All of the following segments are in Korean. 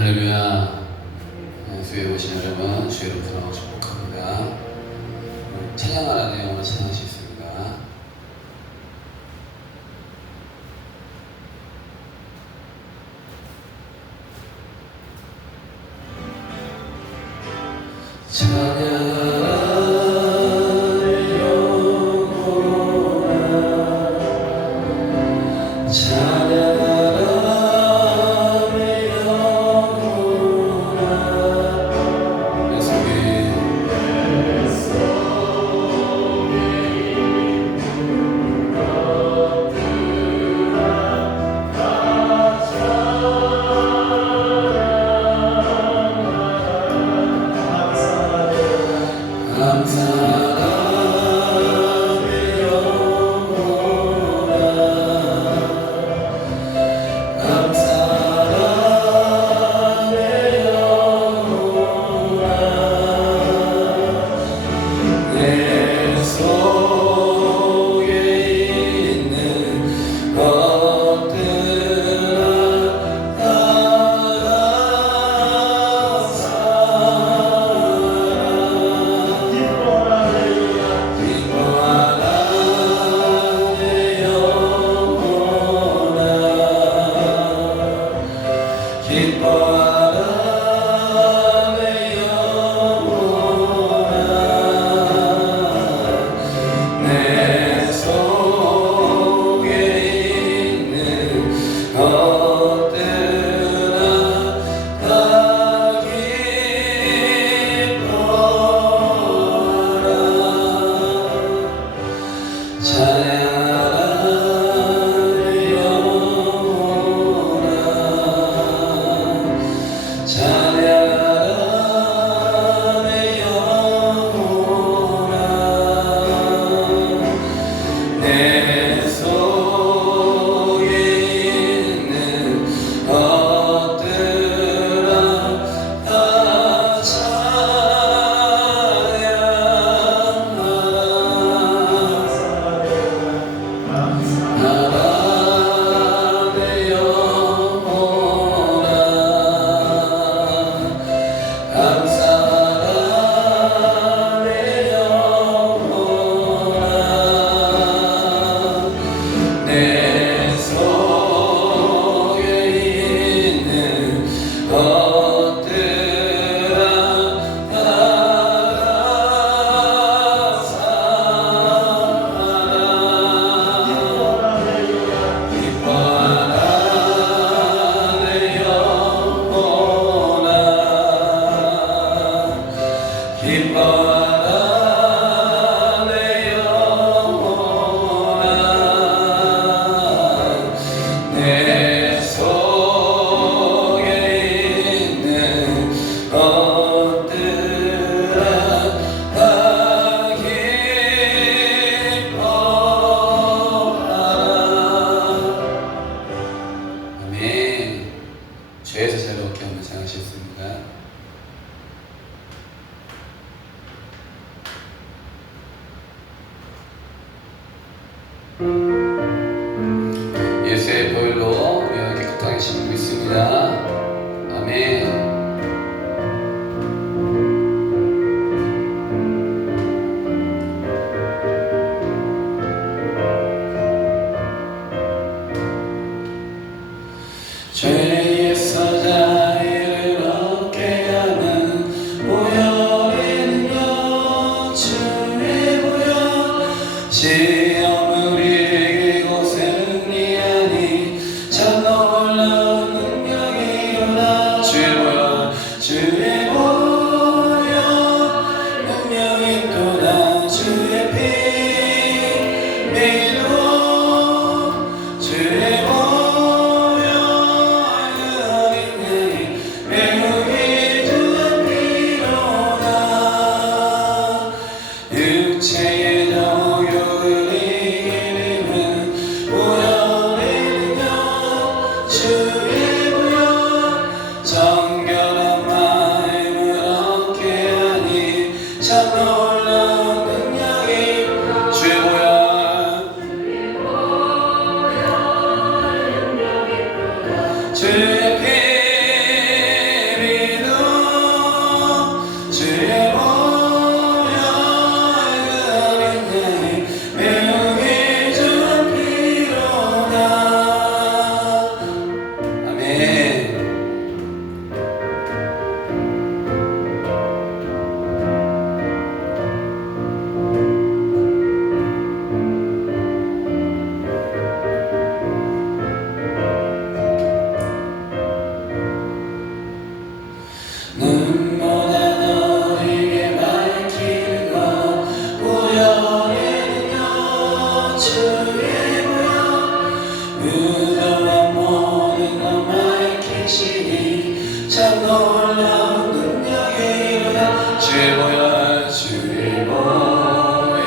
할렐루야. 교회에 오신 여러분, 주의 이름으로 축복합니다. 찬양하라는 내용으로 찬양할 수 있습니다. 예수의 보혈로 깨끗하게 씻고 있습니다. 아멘. 죄의 사자를 얻게 하는 보혈의 능력, 주의 보혈, 시험을 우리에게 곳에 승리하니 참 놀라운 능력이로다. 주의 보혈, 주의 보혈, 능력이 또다. 주의 피 믿어, 주의 육체의 정욕을 이기는 보혈의 능력, 주의 계시니 참 놀라운 능력이 일어나 주의 보혈 주의 보혈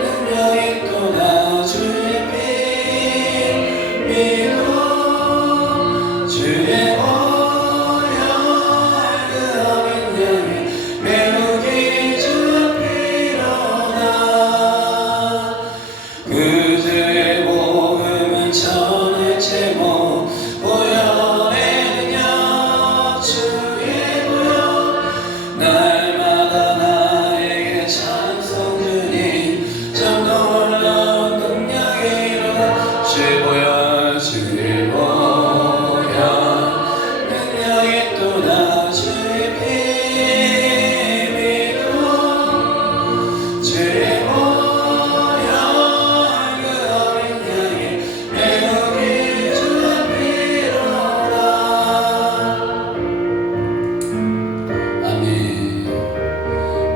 능력이 또나 주의 피 믿고 주의 보혈 그 어린 양이 메우기 주 앞이로다 그 주의 복음은 전할 제목 보혈의 능력 주의 보혈 날마다 나에게 찬송 주님 참 놀라운 능력이 일어나 주의 보혈 주의 보혈 능력이 또나 주의 피 믿고 주의 보혈 그 어린 양이 메우기 주 앞이로다 아멘.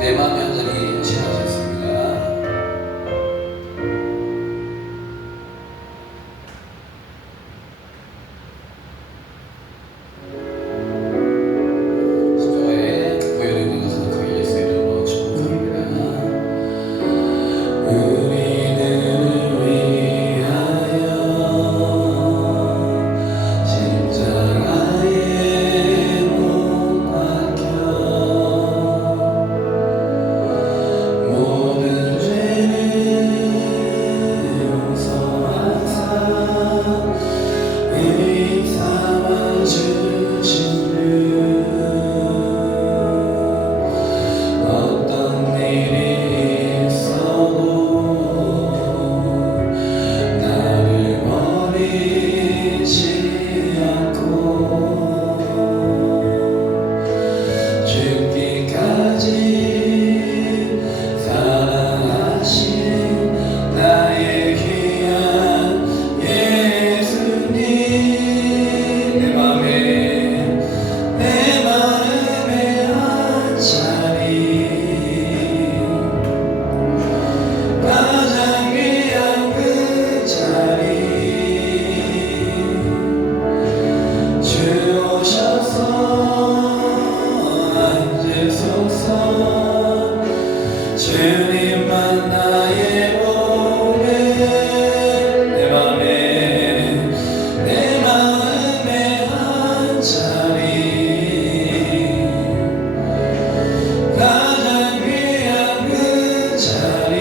내 마음의 한 자리 시작하겠습니다. 십자가에 보혈의 있는 것은 그 예수 이름으로 축복합니다. 우리들을 위하여 십자가에 못 박혀 모든 죄를 용서하사 의인 삼아 주신 주 어떤 일이 있어도 나를 버리지 않고 죽기까지 사랑하신 나의 귀한 예수님 내 마음에 한 자리 가장 귀한 그 자리 주 오셔서 앉으소서 주님만 나의 몸에 내 마음에 한 자리 가장 귀한 그 자리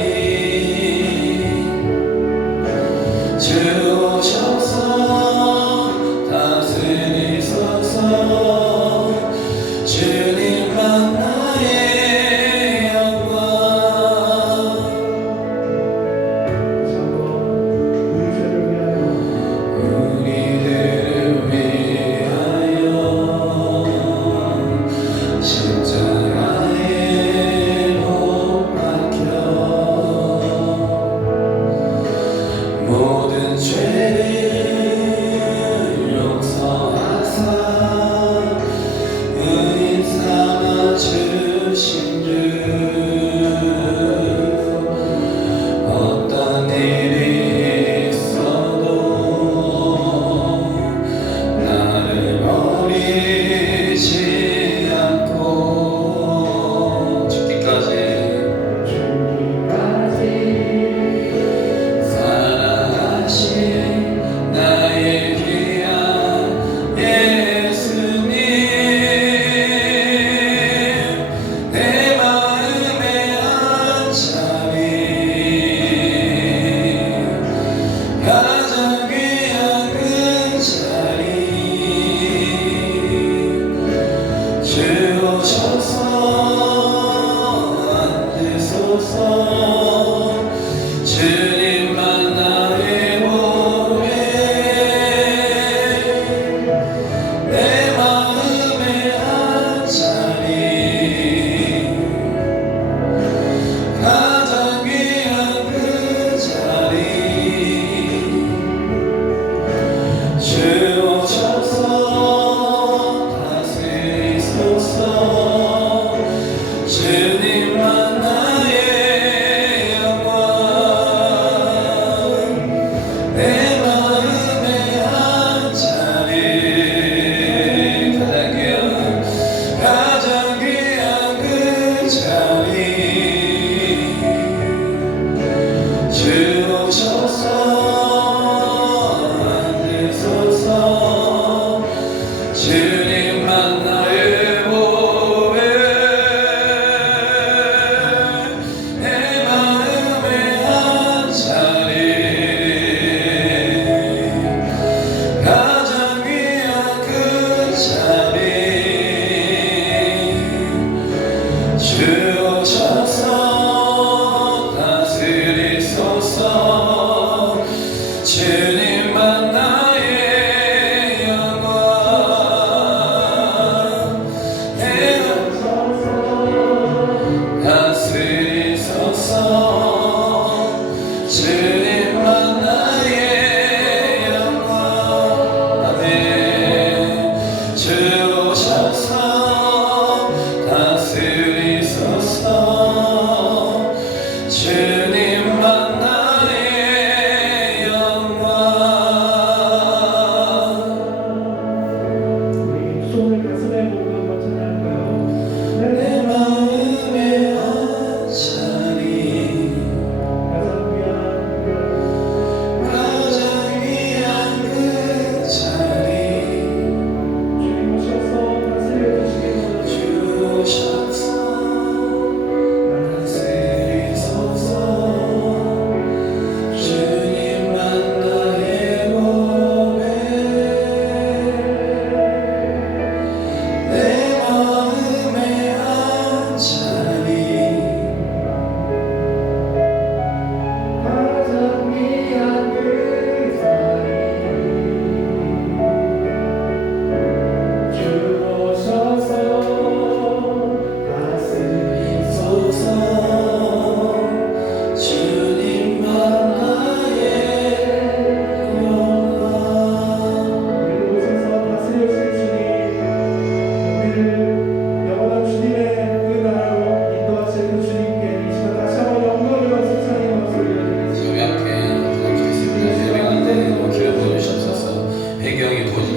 주 오셔서 다스리소서 주님만 나의 영광 우리들을 위하여 십자가에 못 박혀 모든 죄를 용서하사 의인 삼아 주신 주 어떤 일이 있어도 나를 버리지 않고 죽기까지 사랑하신 나의 귀한 예수님 내 마음에 한 자리 가장 귀한 그 자리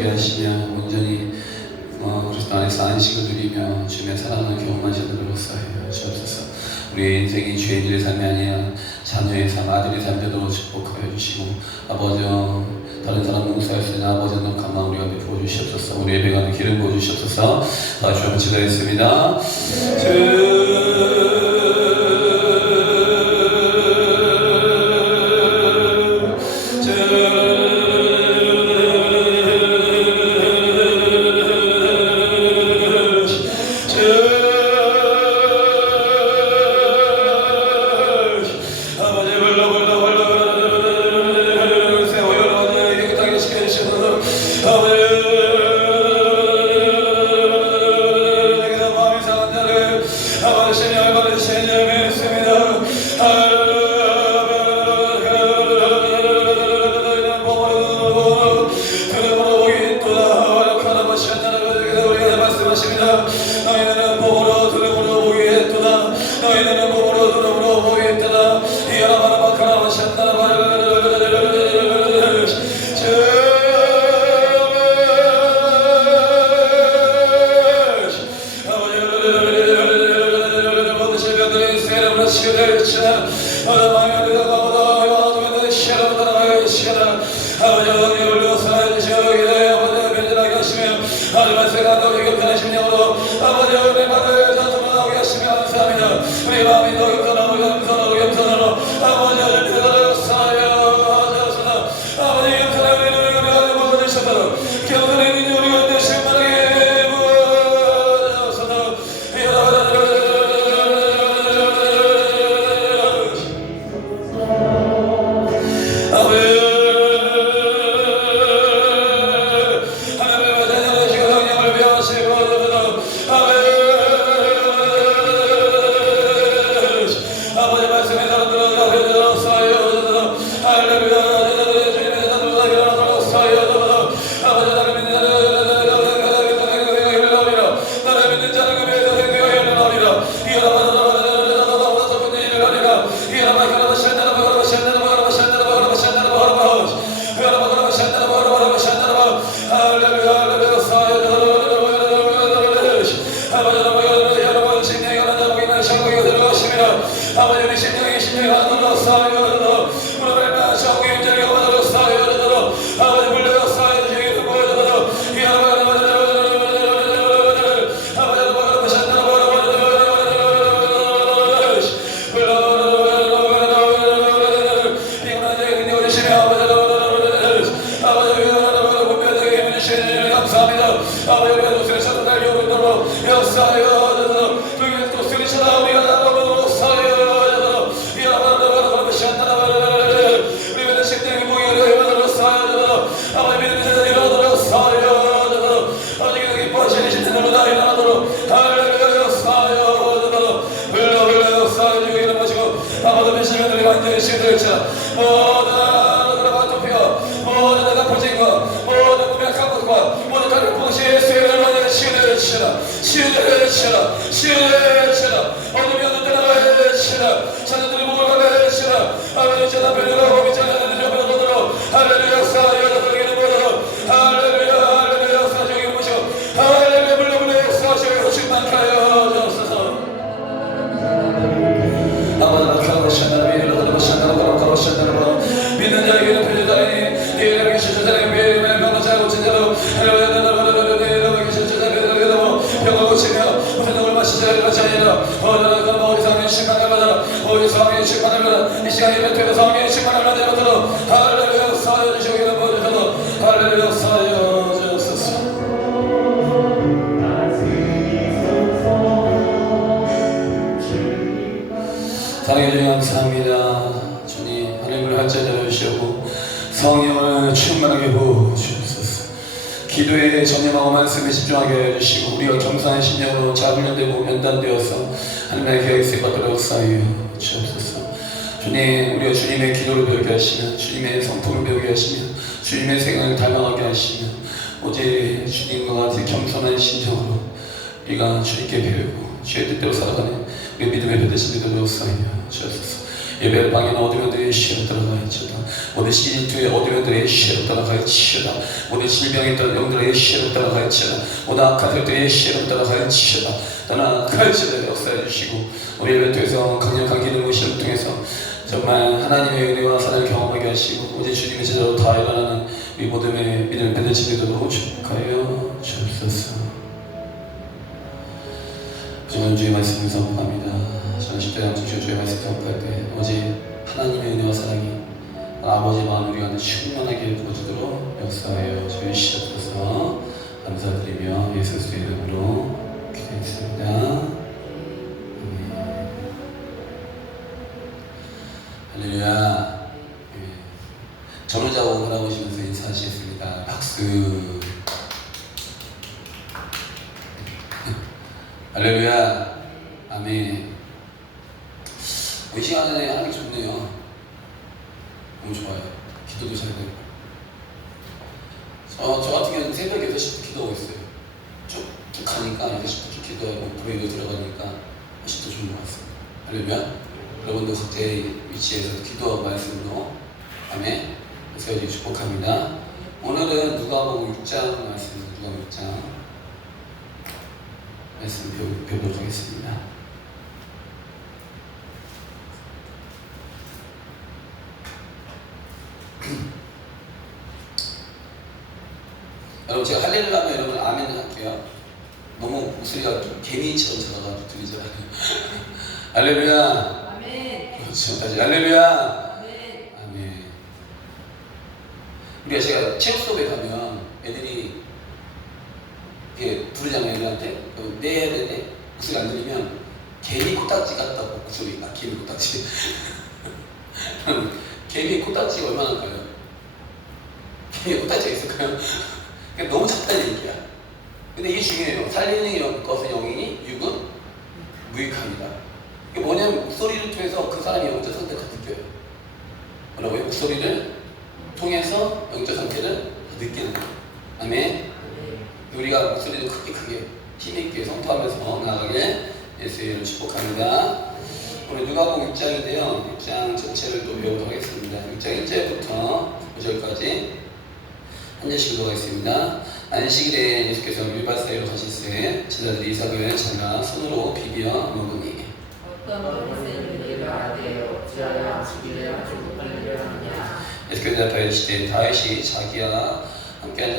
살게 하시며 온전히 그리스도 안에서 안식을 누리며 주님의 사랑을 경험하시도록 사하여 주옵소서. 우리의 인생이 죄인들의 삶이 아니라 자녀의 삶, 아들의 삶 되도록 축복하여 주시고 아버지여 다른 사람 용서할 수 있는 아버지의 넉한 우리 가운데 부어주시옵소서. 우리 예배가는 기름 부어주시옵소서. 다시 한번 기도했습니다. 사랑해 주님 감사합니다. 주님 하나님을 활자되어 주시고 성령을 충만하게 부어주옵소서. 기도에 전념하고 말씀에 집중하게 해주시고 우리가 겸손한 심령으로 자훈련되고 연단되어서 하나님의 계획에 쓰임받도록 사하여 주옵소서. 주님, 우리가 주님의 기도를 배우게 하시며 주님의 성품을 배우게 하시며 주님의 생각을 닮아가게 하시며 오직 주님과 같은 겸손한 심령으로 우리가 주님께 배우고 주의 뜻대로 살아가는 우리 믿음의 배드신 믿음으로 사하여 주옵소서. 예배 방에는 어둠들의 시로 들어가야지다. 모든 시리투의 어둠들의 시로 들어가야지다. 모든 질병에 있던 영들의 시로 들어가야지다. 모든 악한 들의 시로 들어가야지다. 떠나 칼질을 역사해 주시고 우리 예배토에서 강력한 기능 의식을 통해서 정말 하나님의 은혜와 사랑을 경험하게 하시고 오직 주님의 제자로 다 일어나는 우리 모둠의 믿음을 맺는 되도록 축복하여 주옵소서. 저는 주의 말씀을 선포합니다. 저는 10대 양쪽 주의 말씀 선포할 때 오직 하나님의 은혜와 사랑이 아버지 마음을 위하여 충만하게 부어지도록 역사하여 주시옵소서. 감사드리며 예수 그리스도의 이름으로 기도했습니다. 할렐루야. 전우자고 바라보시면서 인사하시겠습니다. 박수. 할렐루야. 아멘. 이 시간에 하는 게 좋네요. 너무 좋아요. 기도도 잘 되고. 저 같은 경우는 새벽 8시부터 기도하고 있어요. 쭉 가니까 8시부터 쭉 기도하고 브레이도 들어가니까 훨씬 더 좋은 것 같습니다. 할렐루야. 여러분도 각자의 위치에서 기도하고 말씀으로 아멘 세워지기 축복합니다. 오늘은 누가복음 6장 말씀입니다. 누가복음 6장 말씀 배우도록 하겠습니다. 여러분 제가 할렐루야 하면 여러분 아멘 할게요. 너무 목소리가 좀 개미처럼 작아가지고 들리지 않아요. 할렐루야. 그렇죠. 다시 할렐루야. 네. 아멘. 우리가 제가 체육 수업에 가면 애들이 이렇게 부르잖아요. 애들한테 네 해야 되는데 목소리 안 들리면 개미 코딱지 같다고 목소리. 개미 코딱지. 개미 코딱지가 얼마나 할까요? 개미 코딱지가 있을까요? 너무 작다는 얘기야. 근데 이게 중요해요. 살리는 것은 영이니 육은 무익합니다. 이게 뭐냐면 목소리를 통해서 그 사람의 영적 상태가 느껴요. 뭐라고요? 목소리를 통해서 영적 상태를 느끼는 거예요. 아멘. 우리가 목소리를 크게 힘있게 선포하면서 나아가게 예수의 이름으로 축복합니다. 오늘 누가복음 6장인데요. 6장 전체를 또 배우도록 하겠습니다. 6장 1절부터 9절까지 한 절씩 읽어가겠습니다. 안식일에 예수께서 밀밭 사이로 가실새 제자들이 이삭을 잘라 손으로 비벼 먹으니 예수께서 대답하여 이르시되 다윗이 자기와 함께한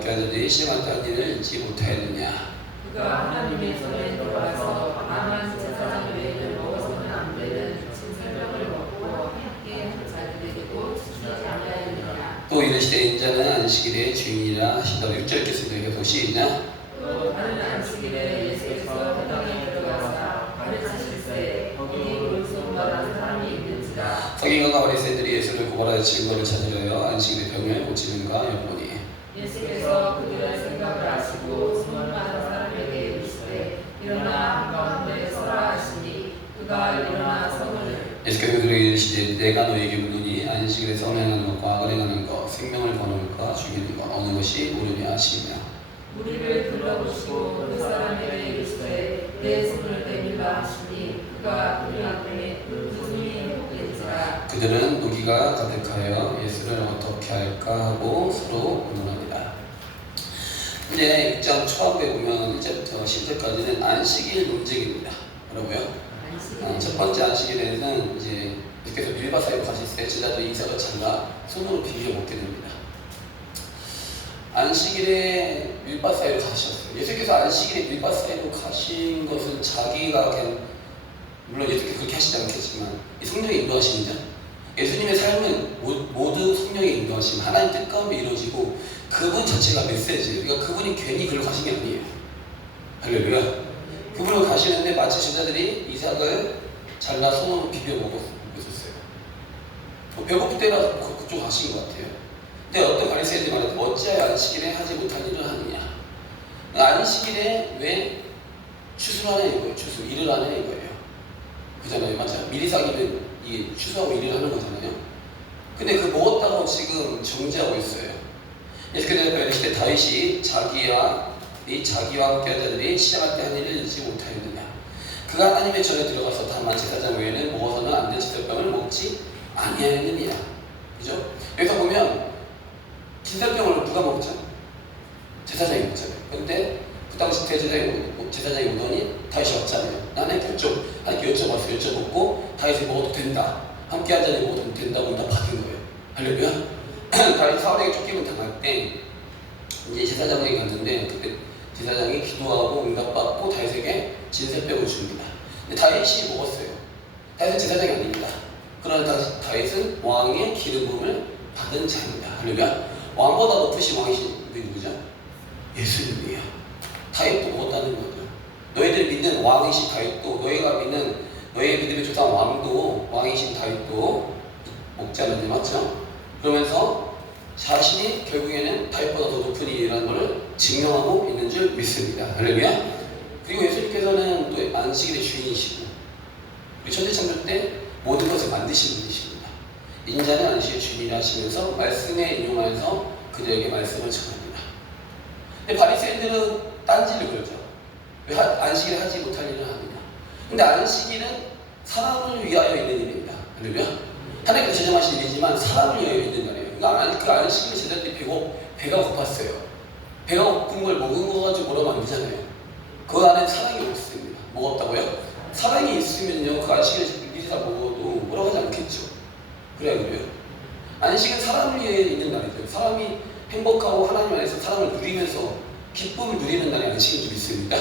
자들이 시험한 딴 일을 잊지 못하였느냐. 그가 하나님의 전에 들어와서 가난한 제사장 외에는 먹어서는 안 되는 진설병을 먹고 함께 한 자들에게도 지키지 아니하였느냐. 또 이르시되 인자는 안식일의 주인이라 하신다고 6절 읽겠습니다. 계속 시작. 또 다른 안식일에 예수께서 회당에 들어가사 가르치실새 거기 물손바라는 사람이 있는지라. 서기관과 바리새인들이 예수를 고발하여 증거를 찾으려 안식일의 병을 고치는가 여보니 예수께서 그들의 생각을 아시고 소문만 사람에게 이르시되 일어나 한가운데 서라 하시니 그가 일어나 서문을. 예수께서 그들에게 이르시되 내가 너에게 묻노니 안식일에 선행하는 것과 은행하는 것 생명을 거는 것과 죽이는 것 어느 것이 옳으냐 하시며 무리를 둘러보시고 그 사람에게 이르시되 내 손을 내밀라 하시니 그가 그들 앞에 그 손이 복된지라. 그들은 무기가 가득하여 예수를 어떻게 할까 하고 서로 의논합니다. 이제 6장 초반부에 보면 1절부터 10절까지는 안식일 논쟁입니다. 뭐라고요? 첫 번째 안식일에는 이제 예수께서 밀밭 사이로 가실새 제자들이 이삭을 잘라 손으로 비벼 먹게 됩니다. 안식일에 밀밭 사이로 가셨어요. 예수께서 안식일에 밀밭 사이로 가신 것은 자기가 그냥 물론 예수께서 그렇게 하시지 않겠지만 이 성령의 인도하심이죠. 예수님의 삶은 모두 성령의 인도하심, 하나님 뜻 가운데 이루어지고 그분 자체가 메시지예요. 그러니까 그분이 괜히 글로 가신 게 아니에요. 할렐루야. 그분으로 가시는데 마치 제자들이 이삭을 잘라 손으로 비벼 먹었어요. 배고플 때라서 그쪽 가신 것 같아요. 근데 어떤 바리새인들이 말했죠. 어찌하여 안식일에 하지 못한 일을 하느냐. 안식일에 왜 추수를 하냐 이거예요. 일을 하냐 이거예요. 그잖아요. 맞아요. 미리 사기는 이게 추수하고 일을 하는 거잖아요. 근데 그 먹었다고 지금 정죄하고 있어요. 예수께서 이르시되 다윗이 자기와 함께한 자들이 시장할 때 한 일을 잊지 못하였느냐. 그가 하나님의 전에 들어가서 다만 제사장 외에는 먹어서는 안 될 진설병을 먹지 아니하느니라. 그죠? 여기서 보면 진설병을 누가 먹죠? 제사장이 먹잖아요. 근데 그 당시 제사장이 오더니 다윗이 왔잖아요. 나는 하나님께 여쭤봤고 다윗이 먹어도 된다. 함께 한 자리 먹어도 된다고 다 받은 거예요. 할렐루야. 다윗이 사울에게 쫓김을 당할 때 이제 제사장에게 갔는데 그때 제사장이 기도하고 응답받고 다윗에게 진설병을 줍니다. 근데 다윗이 먹었어요. 다윗은 제사장이 아닙니다. 그러나 다윗은 왕의 기름 부음을 받은 자입니다. 할렐루야. 왕보다 높으신 왕이신 분이 누구죠? 예수님이에요. 다윗도 먹었다는 거죠. 너희들 믿는 왕이신 다윗도, 너희가 믿는 너희의 믿음의 조상 왕도, 왕이신 다윗도 먹지 않는데, 맞죠? 그러면서 자신이 결국에는 다윗보다 더 높은 이라는 것을 증명하고 있는 줄 믿습니다. 할렐루야. 그리고 예수님께서는 또 안식일의 주인이시고 우리 천지창조 때 모든 것을 만드신 분이십니다. 인자는 안식의 주인이라 하시면서 말씀에 인용하여서 그들에게 말씀을 전합니다. 근데 바리새인들은 딴지를 그러죠. 왜 안식일을 하지 못할 일을 하느냐. 근데 안식일은 사람을 위하여 있는 일입니다. 할렐루야. 하나님께서 제정하신 일이지만 사람을 위하여 있는 날이에요. 그러니까 그 안식일 제자 때 배가 고팠어요. 배가 고픈 걸 먹은 거 가지고 뭐라고 안 되잖아요. 그 안에 사랑이 없습니다. 먹었다고요? 사랑이 있으면요, 그 안식일을 미리 다 먹어도 뭐라고 하지 않겠죠. 그래요. 안식은 사람을 위해 있는 날이죠. 사람이 행복하고 하나님 안에서 사랑을 누리면서 기쁨을 누리는 날이 안식인 줄 믿습니다.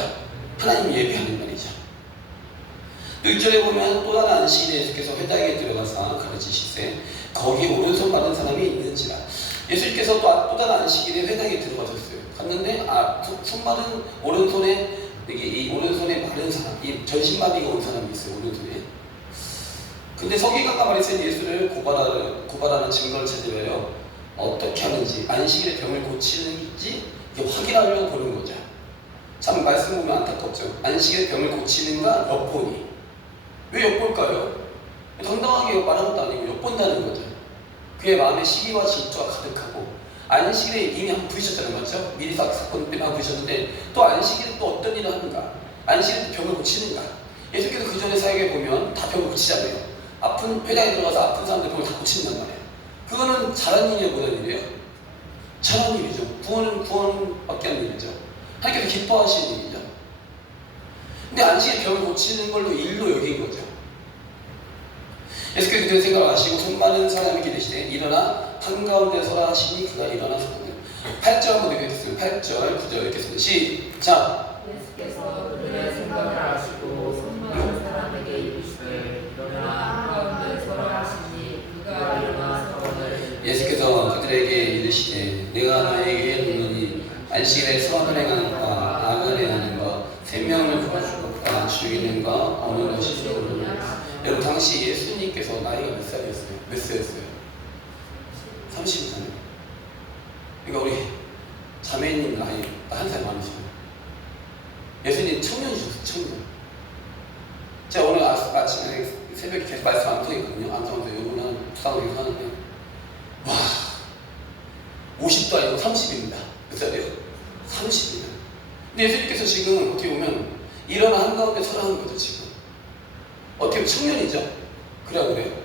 하나님 예배하는 날이죠. 6절에 보면 또 다른 안식일에 예수께서 회당에 들어가서 가르치시되 거기 오른손 받은 사람이 있는지라. 예수님께서 또 다른 안식일에 회당에 들어가셨어요. 갔는데 손 받은 오른손에 이 오른손에 마른 사람, 이 전신마비가 온 사람이 있어요. 오른손에. 근데 서기관과 바리새인 예수를 고발하는 증거를 찾으려요. 어떻게 하는지, 안식일에 병을 고치는지 확인하려고 보는 거죠. 참 말씀 보면 안타깝죠. 안식일에 병을 고치는가 엿보니. 왜 엿볼까요? 당당하게 말하는 것도 아니고 엿본다는 거죠. 그의 마음에 시기와 질투가 가득하고 안식일에 이미 한번 부딪혔잖아요. 맞죠? 미리 사건 때문에 한번 부딪혔는데 또 안식일에 또 어떤 일을 하는가? 안식일에 병을 고치는가? 예수께서 그 전에 사역에 보면 다 병을 고치잖아요. 아픈 회당에 들어가서 아픈 사람들 병을 다 고친단 말이에요. 그거는 잘한 일이에요, 못한 일이에요? 잘한 일이죠. 구원밖에 안 일이죠. 하나님께서 기뻐하시는 일이죠. 근데 안식일에 병을 고치는 걸로 일로 여긴 거죠. 예수께서 그들의 생각을 아시고 손 많은 사람이 기르시되 일어나 한가운데 서라 하시니 그가 일어나 서는데 8절 한번 읽겠습니다. 8절, 9절 읽겠습니다. 시작! 예수께서 그들의 생각을 아시고 손 많은 사람에게 이르시되 일어나 한가운데 서라 하시니 그가 일어나 서거늘. 예수께서 그들에게 이르시되 내가 너에게 이르노니 안식일에 선을 행하는 바 악을 행하는 바 생명을 구하는 바 죽이는 바 어느 것이 좋으냐. 여러분 당시 예수님께서 나이가 몇 살이었어요? 몇 살이었어요? 30살. 그러니까 우리 자매님 나이 한 살 많으시죠. 예수님 청년이셨어요. 청년. 제가 오늘 아침에 새벽에 계속 말씀 안 통했거든요. 안 통해서 여러분은 부상을 계속 하는데 와 50도 아니고 30입니다. 몇 살이에요? 30입니다. 근데 예수님께서 지금 어떻게 보면 일어나 한가운데 서라는 거죠. 지금 어떻게 보면 청년이죠. 그래요.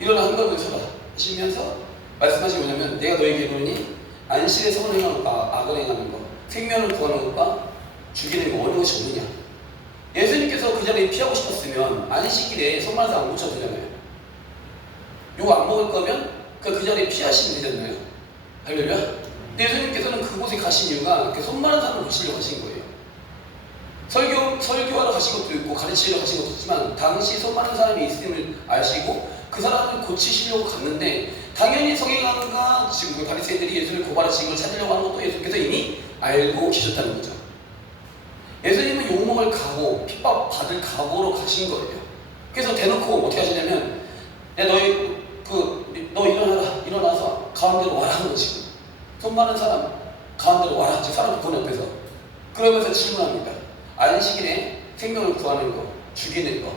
일어나 한가운데 서라 하시면서 말씀하신 게 뭐냐면 내가 너에게 이르노니 안식일에 선을 행하는 것과 악을 행하는 것, 생명을 구하는 것과 죽이는 것 어느 것이 없느냐. 예수님께서 그 자리에 피하고 싶었으면 안식일에 손만 안 묻혀도 되잖아요. 요거 안 먹을 거면 그 자리에 피하시면 되잖아요. 할렐루야. 근데 예수님께서는 그곳에 가신 이유가 손 많은 사람을 고치려고 하신 거예요. 설교하러 가신 것도 있고 가르치려고 하신 것도 있지만 당시 손 많은 사람이 있음을 아시고 그 사람을 고치시려고 갔는데 당연히 서기관과 지금 그 바리새인들이 예수를 고발하신 걸 찾으려고 하는 것도 예수께서 이미 알고 계셨다는 거죠. 예수님은 욕먹을 각오, 핍박 받을 각오로 가신 거예요. 그래서 대놓고 어떻게 하시냐면 너 일어나서 가운데로 와라 하는 거지. 손 많은 사람 가운데로 와라. 사람 구원 앞에서 그러면서 질문합니다. 안식일에 생명을 구하는 거, 죽이는 거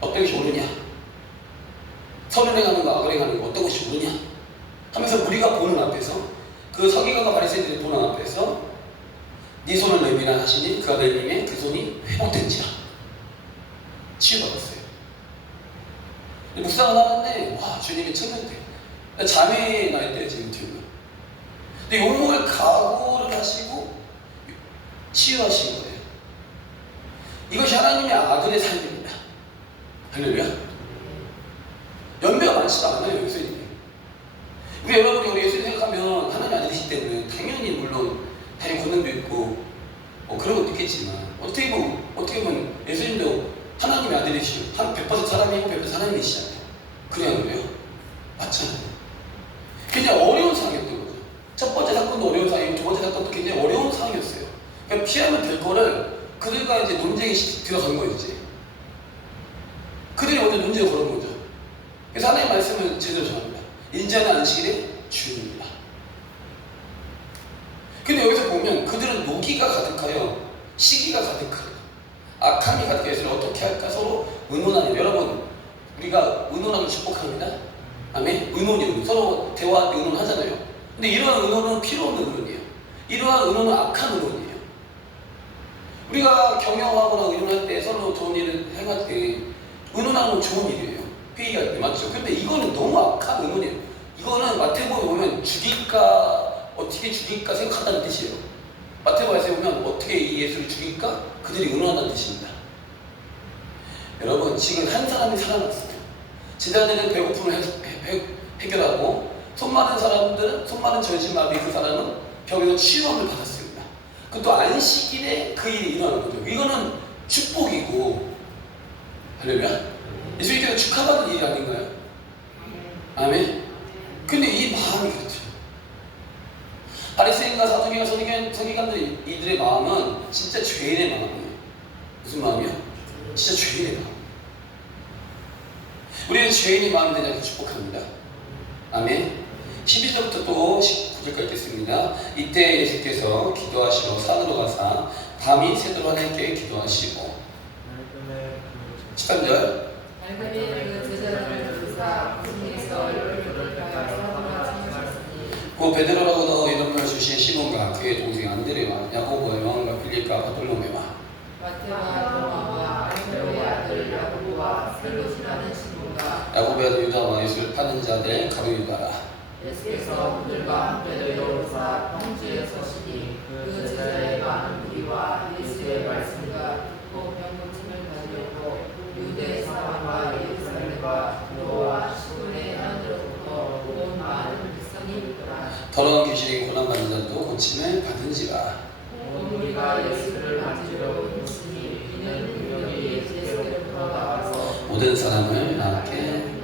어떤 것이 옳으냐? 선을 행하는 거, 악을 행하는 거 어떤 것이 옳으냐? 하면서 우리가 보는 앞에서 그 서기관과 바리새인들이 보는 앞에서 네 손을 내밀라 하시니 그 아들님의 그 손이 회복된지라. 치유받았어요. 묵상을 하는데 와 주님이 쳤는데 잠이 날 때 지금 들고 근데 용모를 각오를 하시고 치유하신 거예요. 이것이 하나님의 아들의 삶입니다. 할렐루야. 연배가 많지도 않아요 예수님이. 우리 여러분이 우리 예수님 생각하면 하나님 아들이시기 때문에 당연히 물론 다리 권능도 있고 그런 것도 있겠지만 어떻게 보면 예수님도 하나님의 아들이시고 100% 사람이고 100% 하나님이시잖아요. 그냥 그래요? 맞잖아요. 굉장히 어려운 상황이었던 거죠. 첫 번째 사건도 어려운 상황이고 두 번째 사건도 굉장히 어려운 상황이었어요. 그러니까 피하면 될 거를 그들과 이제 논쟁이 들어간 거예요. 이제 그들이 먼저 논쟁을 걸은 거죠. 그래서 하나님의 말씀을 제대로 전합니다. 인자는 안식일의 주입니다. 근데 여기서 보면 그들은 노기가 가득하여 시기가 가득하여 악함이 가득해서 예수를 어떻게 할까 서로 의논하는. 여러분 우리가 의논하는 축복합니다. 아멘. 의논이요. 서로 대화 의논하잖아요. 근데 이러한 의논은 필요 없는 의논이에요. 이러한 의논은 악한 의논이에요. 우리가 경영하거나 의논할 때 서로 좋은 일을 행할 때 의논하는 건 좋은 일이에요. 회의할 때 맞죠? 근데 이거는 너무 악한 의논이에요. 이거는 마태복음에 보면 죽일까 어떻게 죽일까 생각한다는 뜻이에요. 마태복음에 보면 어떻게 이 예수를 죽일까 그들이 의논한다는 뜻입니다. 여러분 지금 한 사람이 살아났어요. 제자들은 배고픔을 해결하고 손 많은 사람들은 손 많은 전신마비 그 사람은 병에서 치유함을 받았습니다. 그것도 안식일에 그 일이 일어나는 거죠. 이거는 축복이고 할렐루야. 예수님께서 축하받은 일이 아닌가요? 아멘. 근데 이 마음이 그렇죠. 바리새인과 사두개와 서기관들 이들의 마음은 진짜 죄인의 마음이에요. 무슨 마음이요? 진짜 죄인의 마음. 우리는 죄인의 마음이 되냐고 축복합니다. 아멘. 12절부터 또 19절까지 읽겠습니다. 이때 예수께서 기도하시러 산으로 가사 밤이 새도록 하나님께 기도하시고 13절 그 베드로라고 이름을 주신 시몬과 그의 동생 안드레와 야고보와 요한과 빌립과 바돌로메와 마태와 도마와 알페오의 아들 야고보와 셀로시라는 시몬과 야고보의 아들 유다와 예수를 파는 자들 가룟 유다라. 예수께서 그들과 함께 내려오사 평지에 서시니 그 제자의 많은 무리와 예수의 말씀과 듣고 병고침을 받으려고 유대 사방과 예루살렘과 도로와 시돈의 현지로부터 온 많은 백성이 있더라. 더러운 귀신이 고난받는 자도 고침을 받은지라. 온 무리가 예수를 맞으려 힘쓰니 이는 분명히 예수께로부터 나와서 모든 사람을 낳게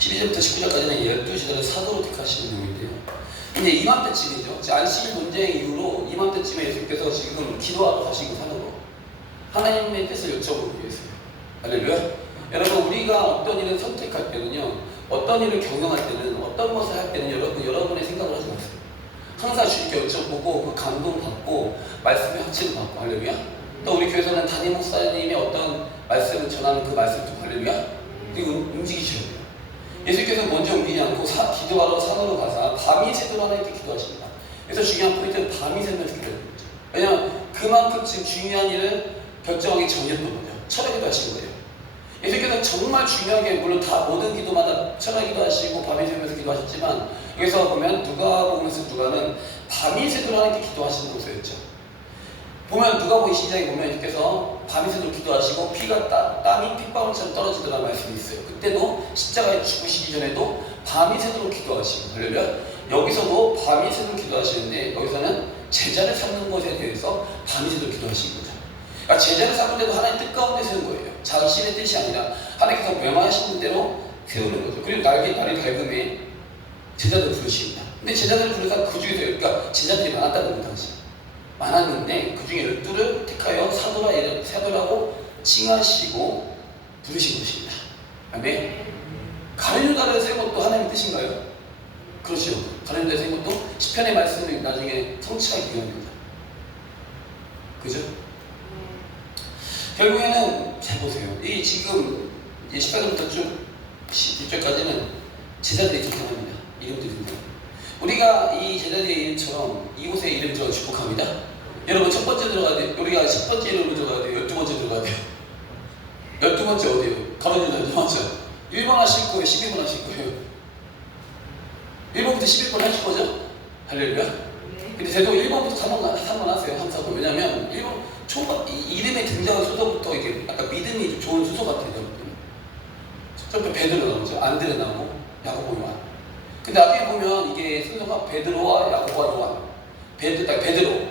12절부터 19절까지는 12시대를 사도로 택하시는 내용인데요. 근데 이맘때쯤이죠. 안식일 논쟁 이후로 이맘때쯤에 예수께서 지금 기도하러 가시고 산으로 하나님의 뜻을 여쭤보기 위해서요. 할렐루야. 여러분 우리가 어떤 일을 선택할 때는요, 어떤 일을 경영할 때는, 어떤 것을 할 때는 여러분의 생각을 하지 마세요. 항상 주님께 여쭤보고 그 감동받고 말씀의 확신을 받고 할렐루야. 또 우리 교회에서는 담임 목사님의 어떤 말씀을 전하는 그 말씀을 듣고 할렐루야. 그리고 움직이셔야 돼요. 예수께서 먼저 움직이지 않고 기도하러 산으로 가서 밤이 새도록 하나님께 기도하십니다. 그래서 중요한 포인트는 밤이 새면 기도하는 거죠. 왜냐하면 그만큼 지금 중요한 일을 결정하기 전이었던 거죠. 철야 기도하신 거예요. 예수께서 정말 중요하게 물론 다 모든 기도마다 철야 기도하시고 밤이 새면서 기도하셨지만 여기서 보면 누가는 밤이 새도록 하나님께 기도하시는 곳이었죠. 보면 누가복음 22장에 보면 예수께서 밤이 새도록 기도하시고 피가 땀이 핏방울처럼 떨어지더라는 말씀이 있어요. 그때도 십자가에 죽으시기 전에도 밤이 새도록 기도하시고 할렐루야. 여기서도 밤이 새도록 기도하시는데 여기서는 제자를 삼는 것에 대해서 밤이 새도록 기도하신 거죠. 그러니까 제자를 삼을 때도 하나님 뜻 가운데 세운 거예요. 자신의 뜻이 아니라 하나님께서 명하시는 대로 세우는 거죠. 그리고 날이 밝음에 제자들 부르십니다. 근데 제자들을 부르다 그 중에서 그러니까 제자들이 많았다는 거 당시. 많았는데 그 중에 12를 택하여 사도라고 칭하시고 부르신 것입니다. 아멘. 가룟 유다를 세운 것도 하나님의 뜻인가요? 그렇죠. 가룟 유다를 세운 것도 시편의 말씀을 나중에 성취하기 위함입니다. 그죠? 결국에는 잘 보세요. 이 지금 18절부터 쭉 16절까지는 제자들이 등장합니다. 이름들이 등장합니다. 우리가 이 제자들의 이름처럼 이곳의 이름 들어가 축복합니다. 여러분 첫 번째 들어가야 돼요. 우리가 10번째 이름으로 들어가야 돼요. 12번째 들어가야 돼요. 12번째 어디예요? 가로지는 맞죠? 1번 하실 거예요? 12번 하실 거예요? 1번부터 11번 하실 거죠? 할렐루야? 근데 저도 1번부터 3번 하세요. 항상. 왜냐면 1번 초반 이름에 등장한 순서부터 이게 약간 믿음이 좀 좋은 순서 같아요. 좀 베드로 나오죠? 안드레 나오고 야고보 요한. 근데 나중에 보면 이게 순서가 베드로와 야고보와 요한. 베드로,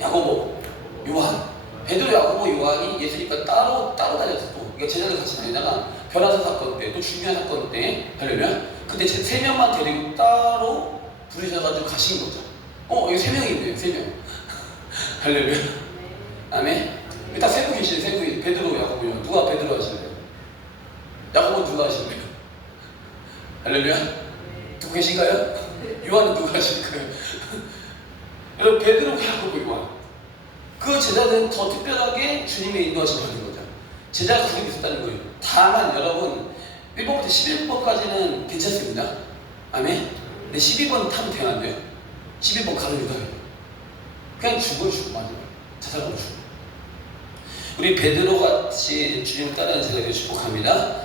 야고보, 요한. 베드로, 야고보, 요한이 예수님과 따로 다녔어. 또 그러니까 제자들 같이 다니다가 변화사 사건 때, 또 중요한 사건 때 하려면 근데 제 3명만 데리고 따로 부르셔가지고 가신 거죠. 여기 3명이 있네요. 3명. 할렐루야. 아멘. 일단 3분 계시네. 3분. 베드로, 야고보, 요한. 누가 베드로 하실래요? 야고보 누가 하실래요? 할렐루야. 누구 계신가요? 요한은 누가 하실까요? 여러분 베드로, 야고보, 요한. 그 제자들은 더 특별하게 주님의 인도하심을 받는 거죠. 제자가 그렇게 있었다는 거예요. 다만 여러분 1번부터 11번까지는 괜찮습니다. 아멘. 근데 12번 타면 되면 안 돼요. 12번 가는 유다예요. 그냥 죽어 마지막에 자살하고 죽어. 우리 베드로같이 주님을 따르는 제자들을 축복합니다.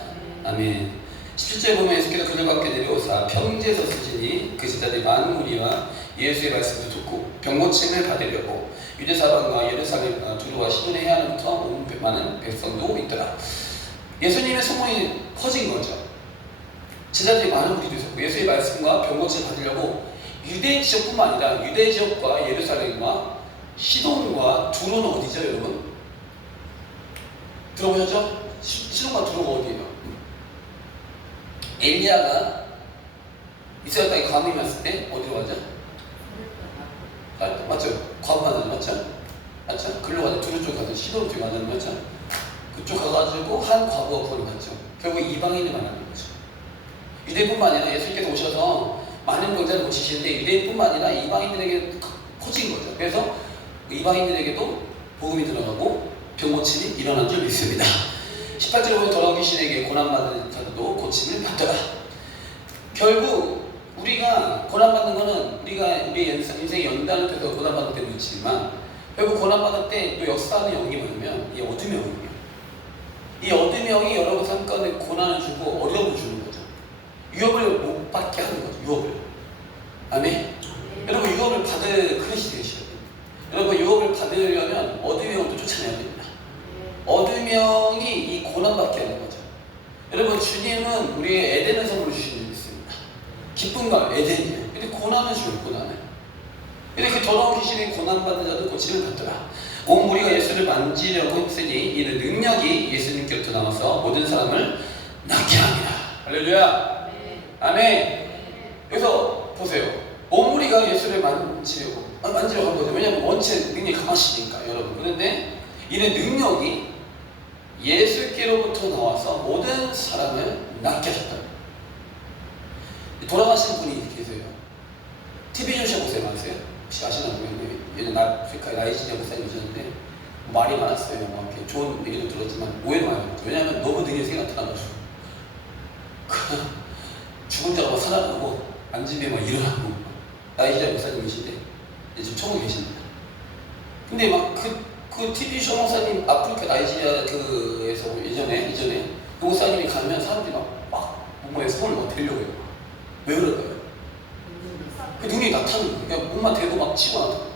아멘. 17절에 보면 예수께서 그들과 함께 내려오사 평지에서 쓰시니 그 제자들이 많은 무리와 예수의 말씀을 듣고 병고침을 받으려고 유대사방과 예루살렘과 두루와 시돈의 해안부터 온 많은 백성도 있더라. 예수님의 소문이 퍼진 거죠. 제자들이 많은 무리도 있었고 예수의 말씀과 병고침을 받으려고 유대 지역뿐만 아니라 유대 지역과 예루살렘과 시돈과 두로는 어디죠, 여러분? 들어보셨죠? 시돈과 두로가 어디예요? 엘리야가 이스라엘 땅에 광음이 왔을 때 어디로 가죠? 맞죠? 광음 하잖아요, 맞죠? 글로 가죠. 두로 쪽 가죠. 시돈 쪽 가잖아요, 맞죠? 그쪽 가가지고 한 과부가 구원을 받죠. 결국 이방인을 만나는 거죠. 유대뿐만 아니라 예수님께서 오셔서 많은 병자를 고치시는데 유대뿐만 아니라 이방인들에게 퍼진 거죠. 그래서 이방인들에게도 복음이 들어가고 병고침이 일어난 줄 믿습니다. 18절에 보면 더러운 귀신에게 고난받는 자도 고침을 받더라. 결국 우리가 고난받는 거는 우리의 인생의 연단을 통해서 고난받는 때도 있지만 결국 고난받을 때 또 역사하는 영이 뭐냐면 이 어둠의 영이에요. 이 어둠의 영이 여러분 삶 가운데 고난을 주고 어려움을 주는 거죠. 유업을 못 받게 하는 거죠. 유업을. 아멘. 여러분 유업을 받을 그릇이 되셔야 돼요. 여러분 유업을 받으려면 어둠의 영도 쫓아내야 됩니다. 어둠의 영이 이 고난받게 하는 거죠. 여러분 주님은 우리의 에덴의 선물을 주시는 줄 믿습니다. 기쁨과 에덴이에요. 근데 고난을 줘요. 고난을. 근데 그 더러운 귀신이 고난받는 자도 고침을 받더라. 온 무리가 예수를 만지려고 했으니 이는 능력이 예수님께로부터 나와서 모든 사람을 낫게 합니다. 할렐루야. 아멘. 그래서 보세요. 온 무리가 예수를 만지려고 한 거죠. 왜냐하면 원체 능력이 강하시니까 여러분. 그런데 이는 능력이 예수께로부터 나와서 모든 사람을 낫게 하셨다. 돌아가신 분이 계세요. TV 조시 보세요. 아세요? 혹시 아시나 모르겠는데 예전 아프리카에 나이지리아 목사님이셨는데 말이 많았어요. 막 이렇게 좋은 얘기도 들었지만 오해도 많이 했죠. 왜냐하면 너무 능력이 나타나가지고 죽은 자가 막 살아나고 앉으면 막 일어나고 나이지리아 목사님이신데 지금 천국에 계십니다. 근데 막 그 TV 쇼 목사님 아프리카 나이지리아 그에서 예전에 그 목사님이 가면 사람들이 막 몸에 손을 막 대려고 해요. 왜 그럴까요? 그 능력이 나타나는 거예요. 그냥 몸만 대고 막 치고 나타나요.